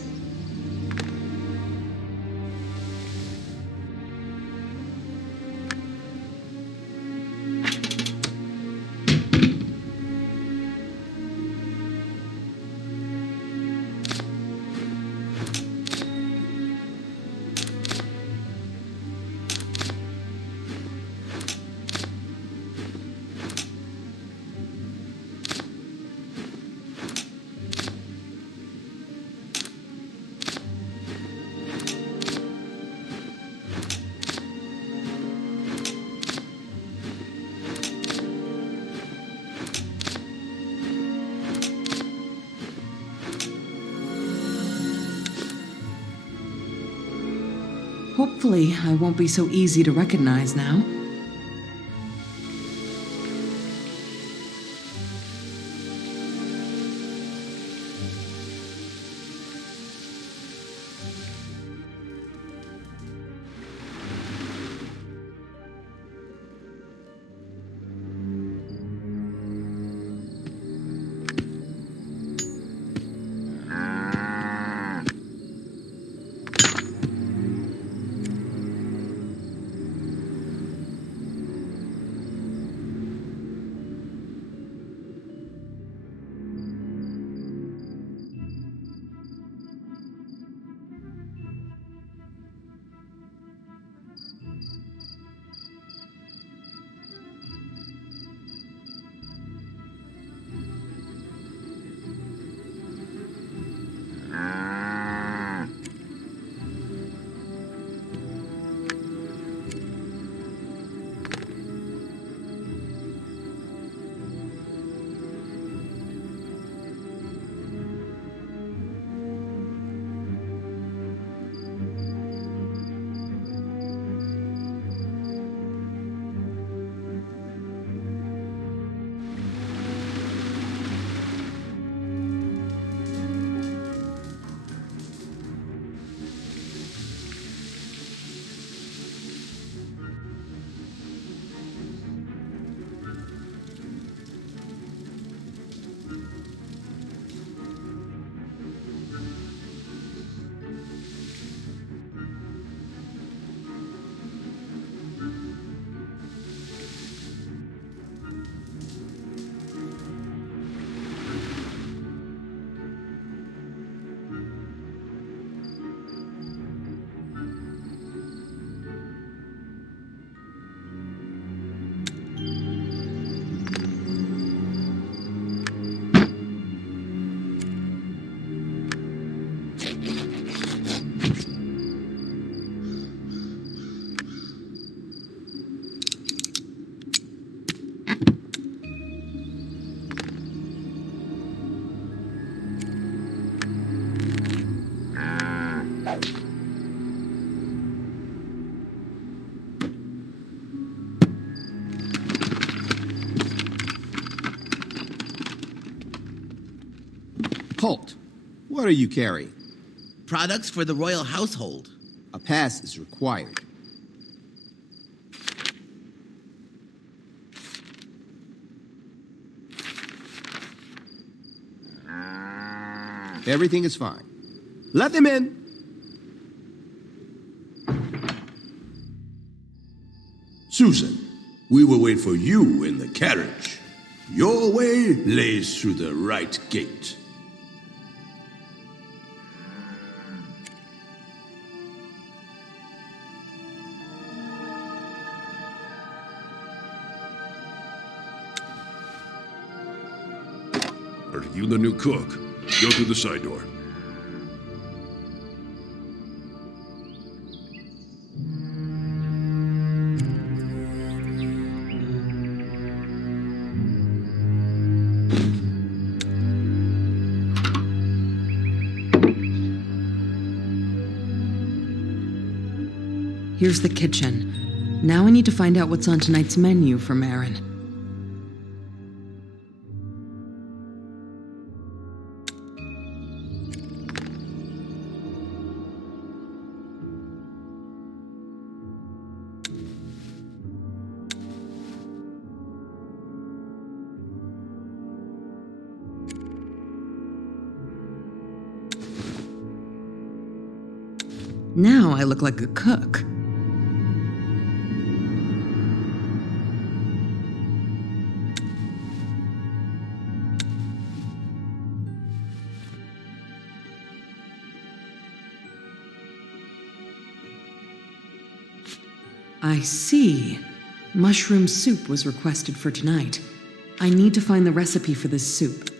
Hopefully, I won't be so easy to recognize now. Halt! What are you carrying? Products for the royal household. A pass is required. Everything is fine. Let them in! Susan, we will wait for you in the carriage. Your way lays through the right gate. Are you the new cook? Go through the side door. Here's the kitchen. Now I need to find out what's on tonight's menu for Marin. Now I look like a cook. I see. Mushroom soup was requested for tonight. I need to find the recipe for this soup.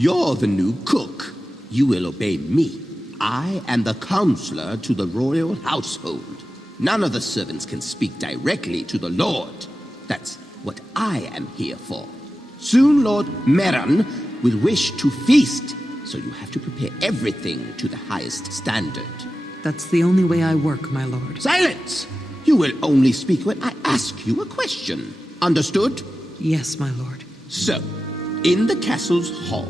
You're the new cook. You will obey me. I am the counselor to the royal household. None of the servants can speak directly to the Lord. That's what I am here for. Soon Lord Meran will wish to feast, so you have to prepare everything to the highest standard. That's the only way I work, my lord. Silence! You will only speak when I ask you a question. Understood? Yes, my lord. So, in the castle's hall,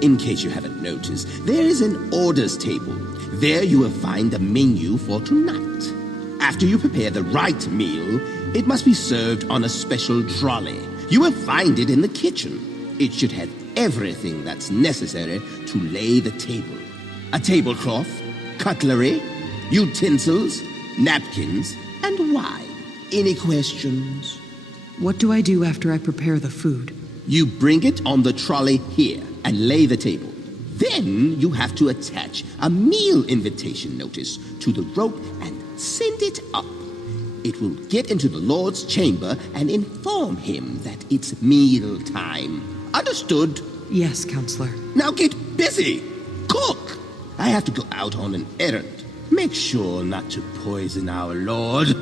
in case you haven't noticed, there is an orders table. There you will find the menu for tonight. After you prepare the right meal, it must be served on a special trolley. You will find it in the kitchen. It should have everything that's necessary to lay the table. A tablecloth, cutlery, utensils, napkins, and wine. Any questions? What do I do after I prepare the food? You bring it on the trolley here and lay the table. Then you have to attach a meal invitation notice to the rope and send it up. It will get into the Lord's chamber and inform him that it's meal time. Understood? Yes, counselor. Now get busy! Cook! I have to go out on an errand. Make sure not to poison our Lord.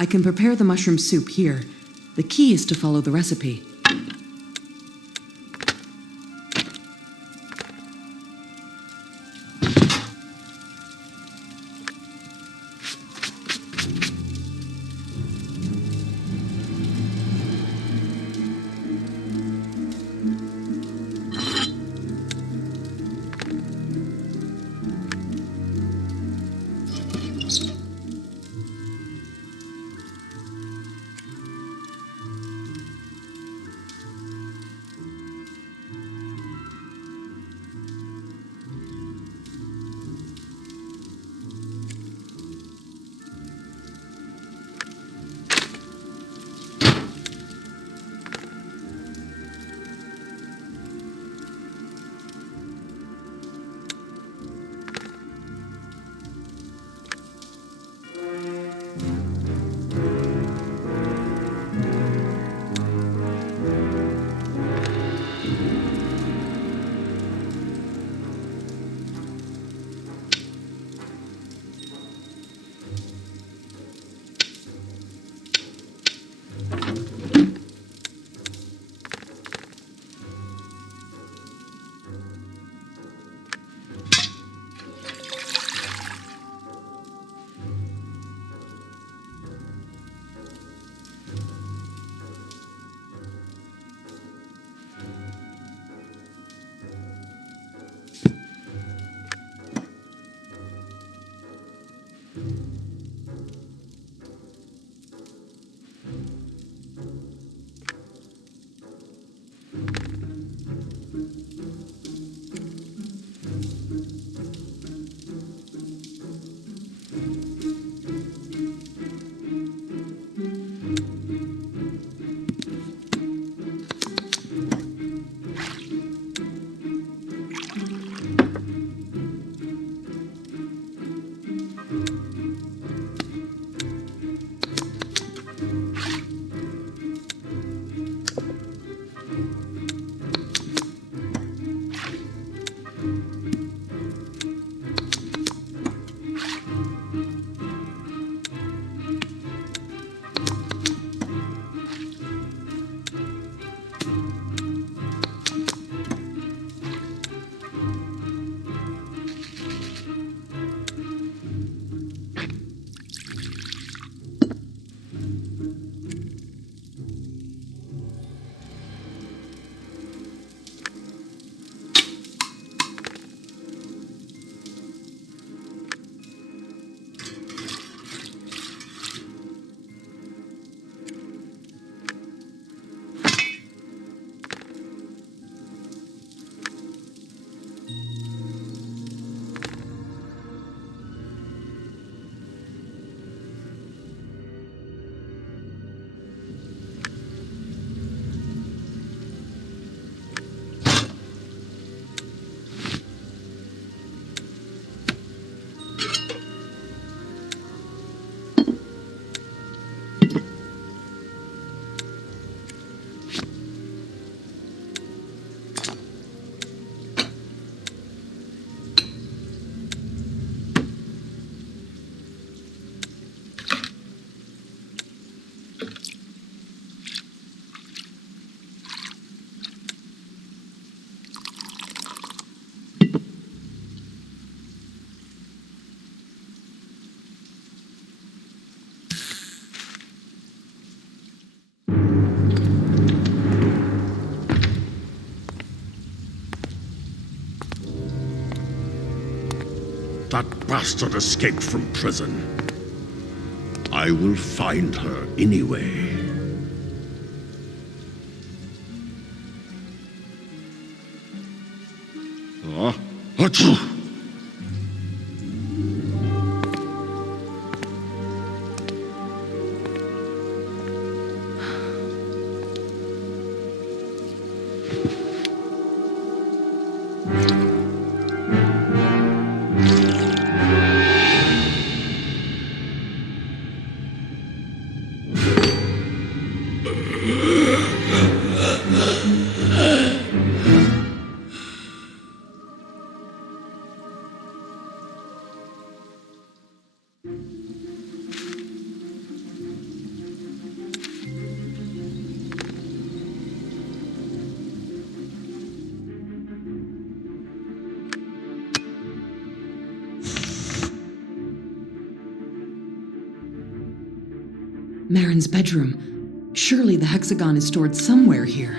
I can prepare the mushroom soup here. The key is to follow the recipe. That bastard escaped from prison. I will find her anyway. Achoo! Marin's bedroom. Surely the hexagon is stored somewhere here.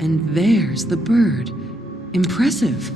And there's the bird. Impressive.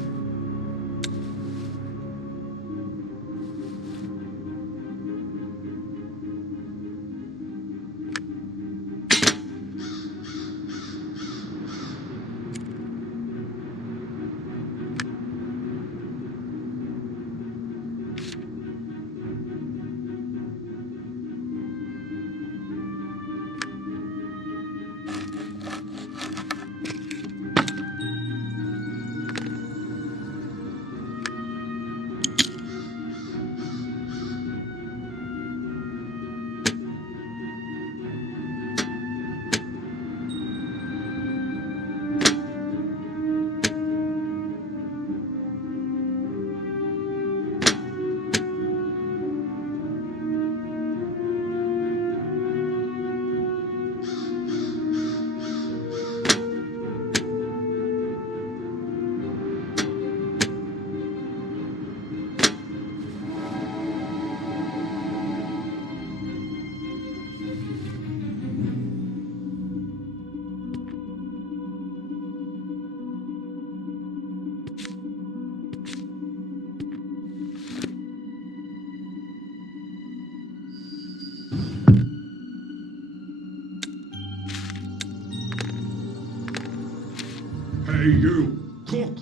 Hey, you! Cook!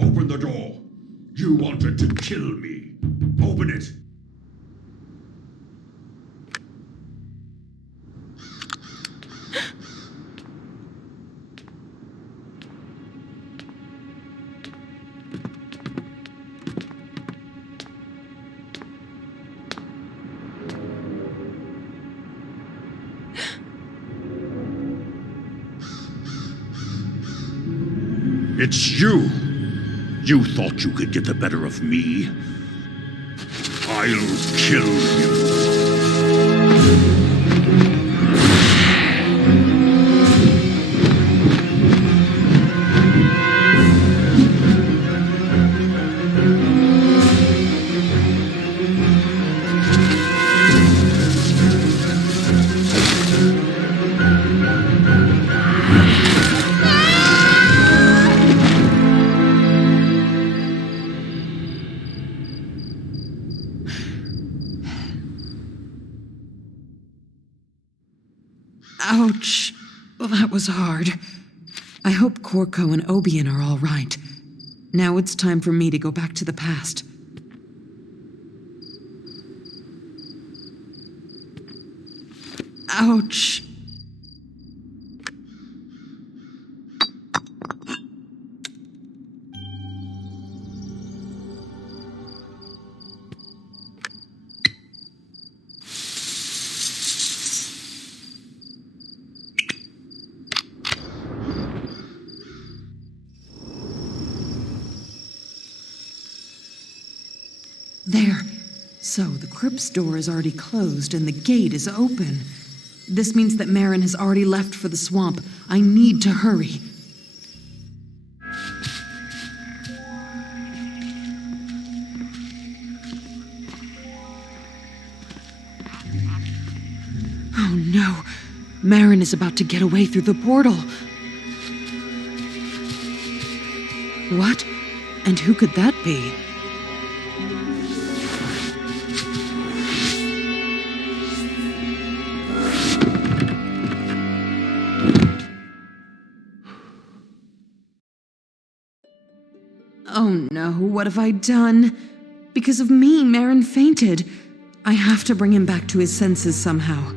Open the door! You wanted to kill me! Open it! It's you! You thought you could get the better of me? I'll kill you! Ouch. Well, that was hard. I hope Corco and Obion are all right. Now it's time for me to go back to the past. Ouch. There. So the crypt's door is already closed and the gate is open. This means that Marin has already left for the swamp. I need to hurry. Oh no. Marin is about to get away through the portal. What? And who could that be? Oh no, what have I done? Because of me, Marin fainted. I have to bring him back to his senses somehow.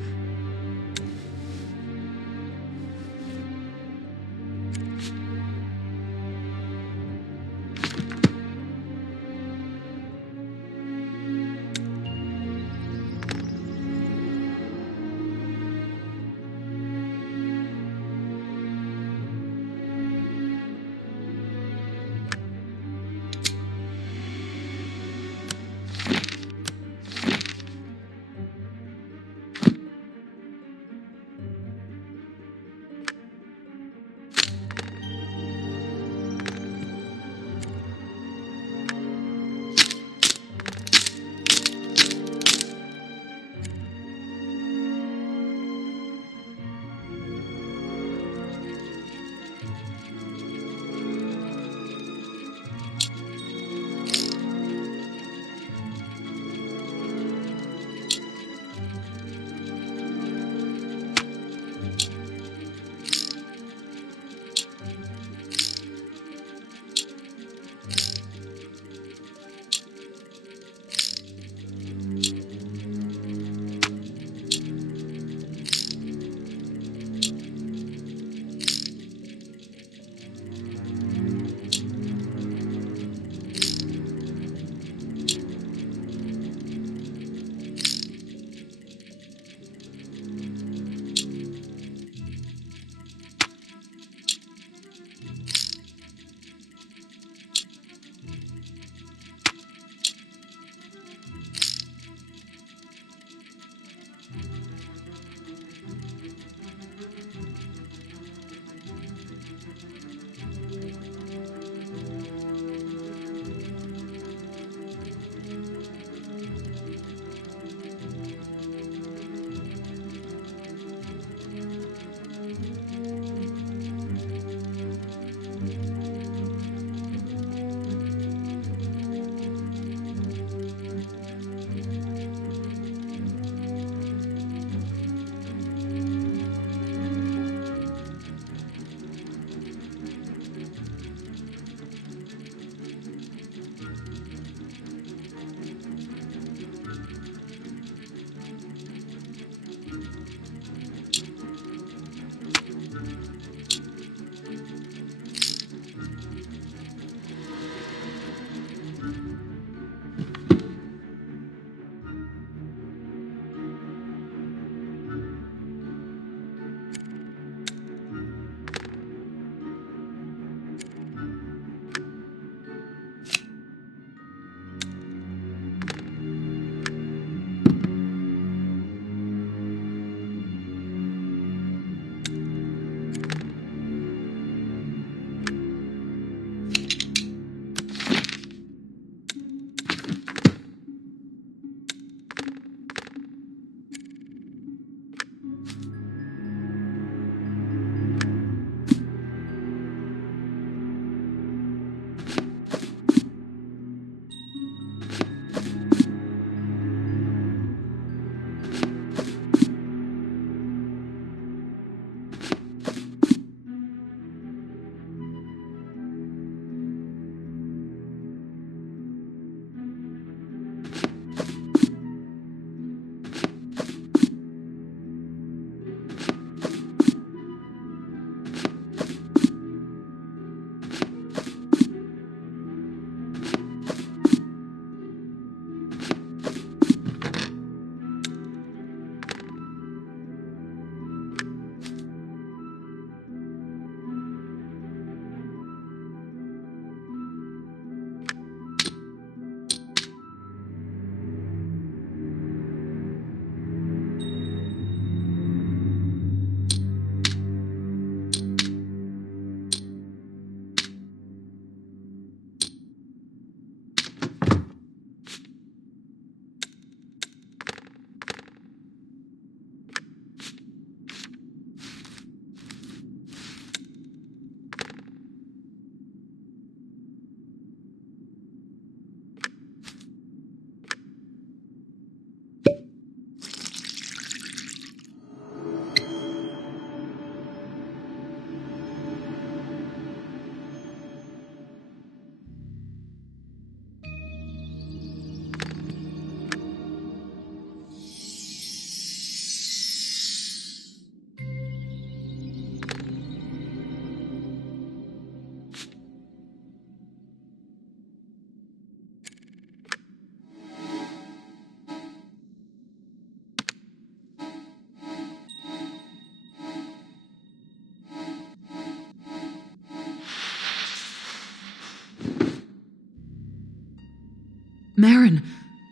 Marin,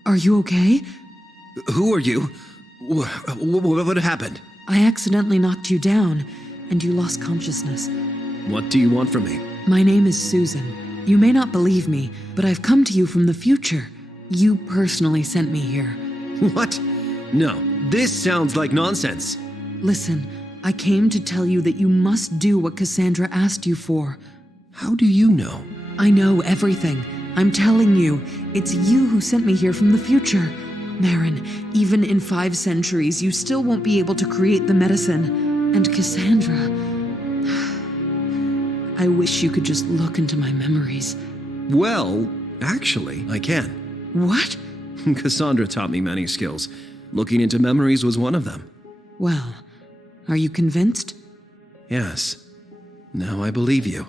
are you okay? Who are you? What happened? I accidentally knocked you down, and you lost consciousness. What do you want from me? My name is Susan. You may not believe me, but I've come to you from the future. You personally sent me here. What? No, this sounds like nonsense. Listen, I came to tell you that you must do what Cassandra asked you for. How do you know? I know everything. I'm telling you, it's you who sent me here from the future. Marin, even in 5 centuries, you still won't be able to create the medicine. And Cassandra... I wish you could just look into my memories. Well, actually, I can. What? Cassandra taught me many skills. Looking into memories was one of them. Well, are you convinced? Yes. Now I believe you.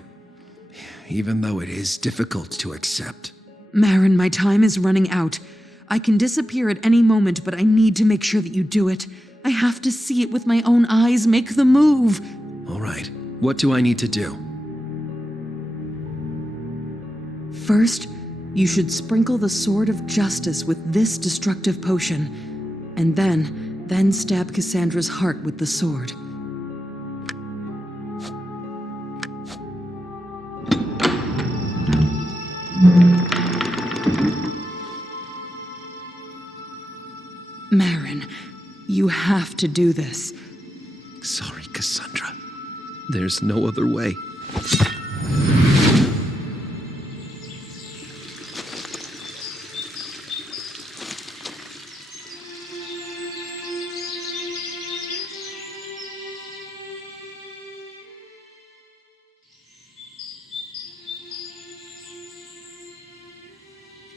Even though it is difficult to accept. Marin, my time is running out. I can disappear at any moment, but I need to make sure that you do it. I have to see it with my own eyes. Make the move. All right. What do I need to do? First, you should sprinkle the Sword of Justice with this destructive potion, and then stab Cassandra's heart with the sword. Marin, you have to do this. Sorry, Cassandra. There's no other way.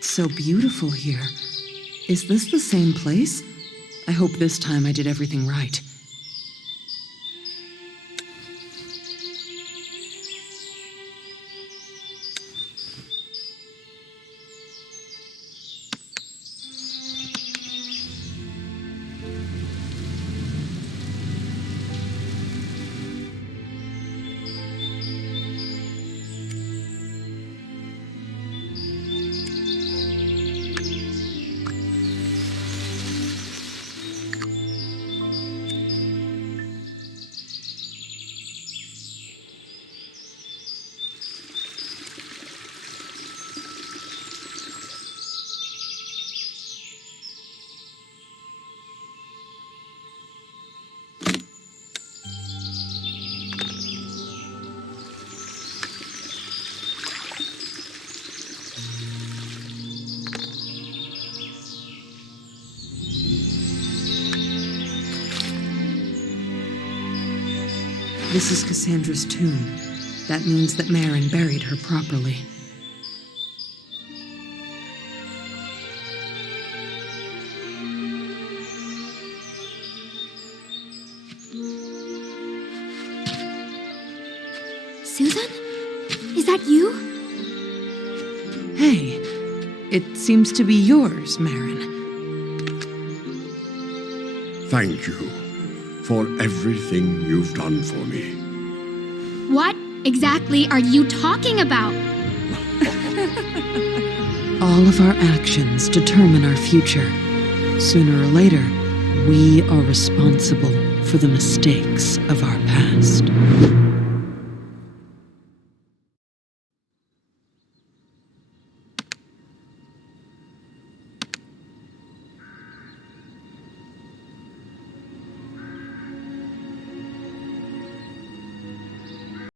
So beautiful here. Is this the same place? I hope this time I did everything right. This is Cassandra's tomb. That means that Marin buried her properly. Susan? Is that you? Hey, it seems to be yours, Marin. Thank you for everything you've done for me. What exactly are you talking about? All of our actions determine our future. Sooner or later, we are responsible for the mistakes of our past.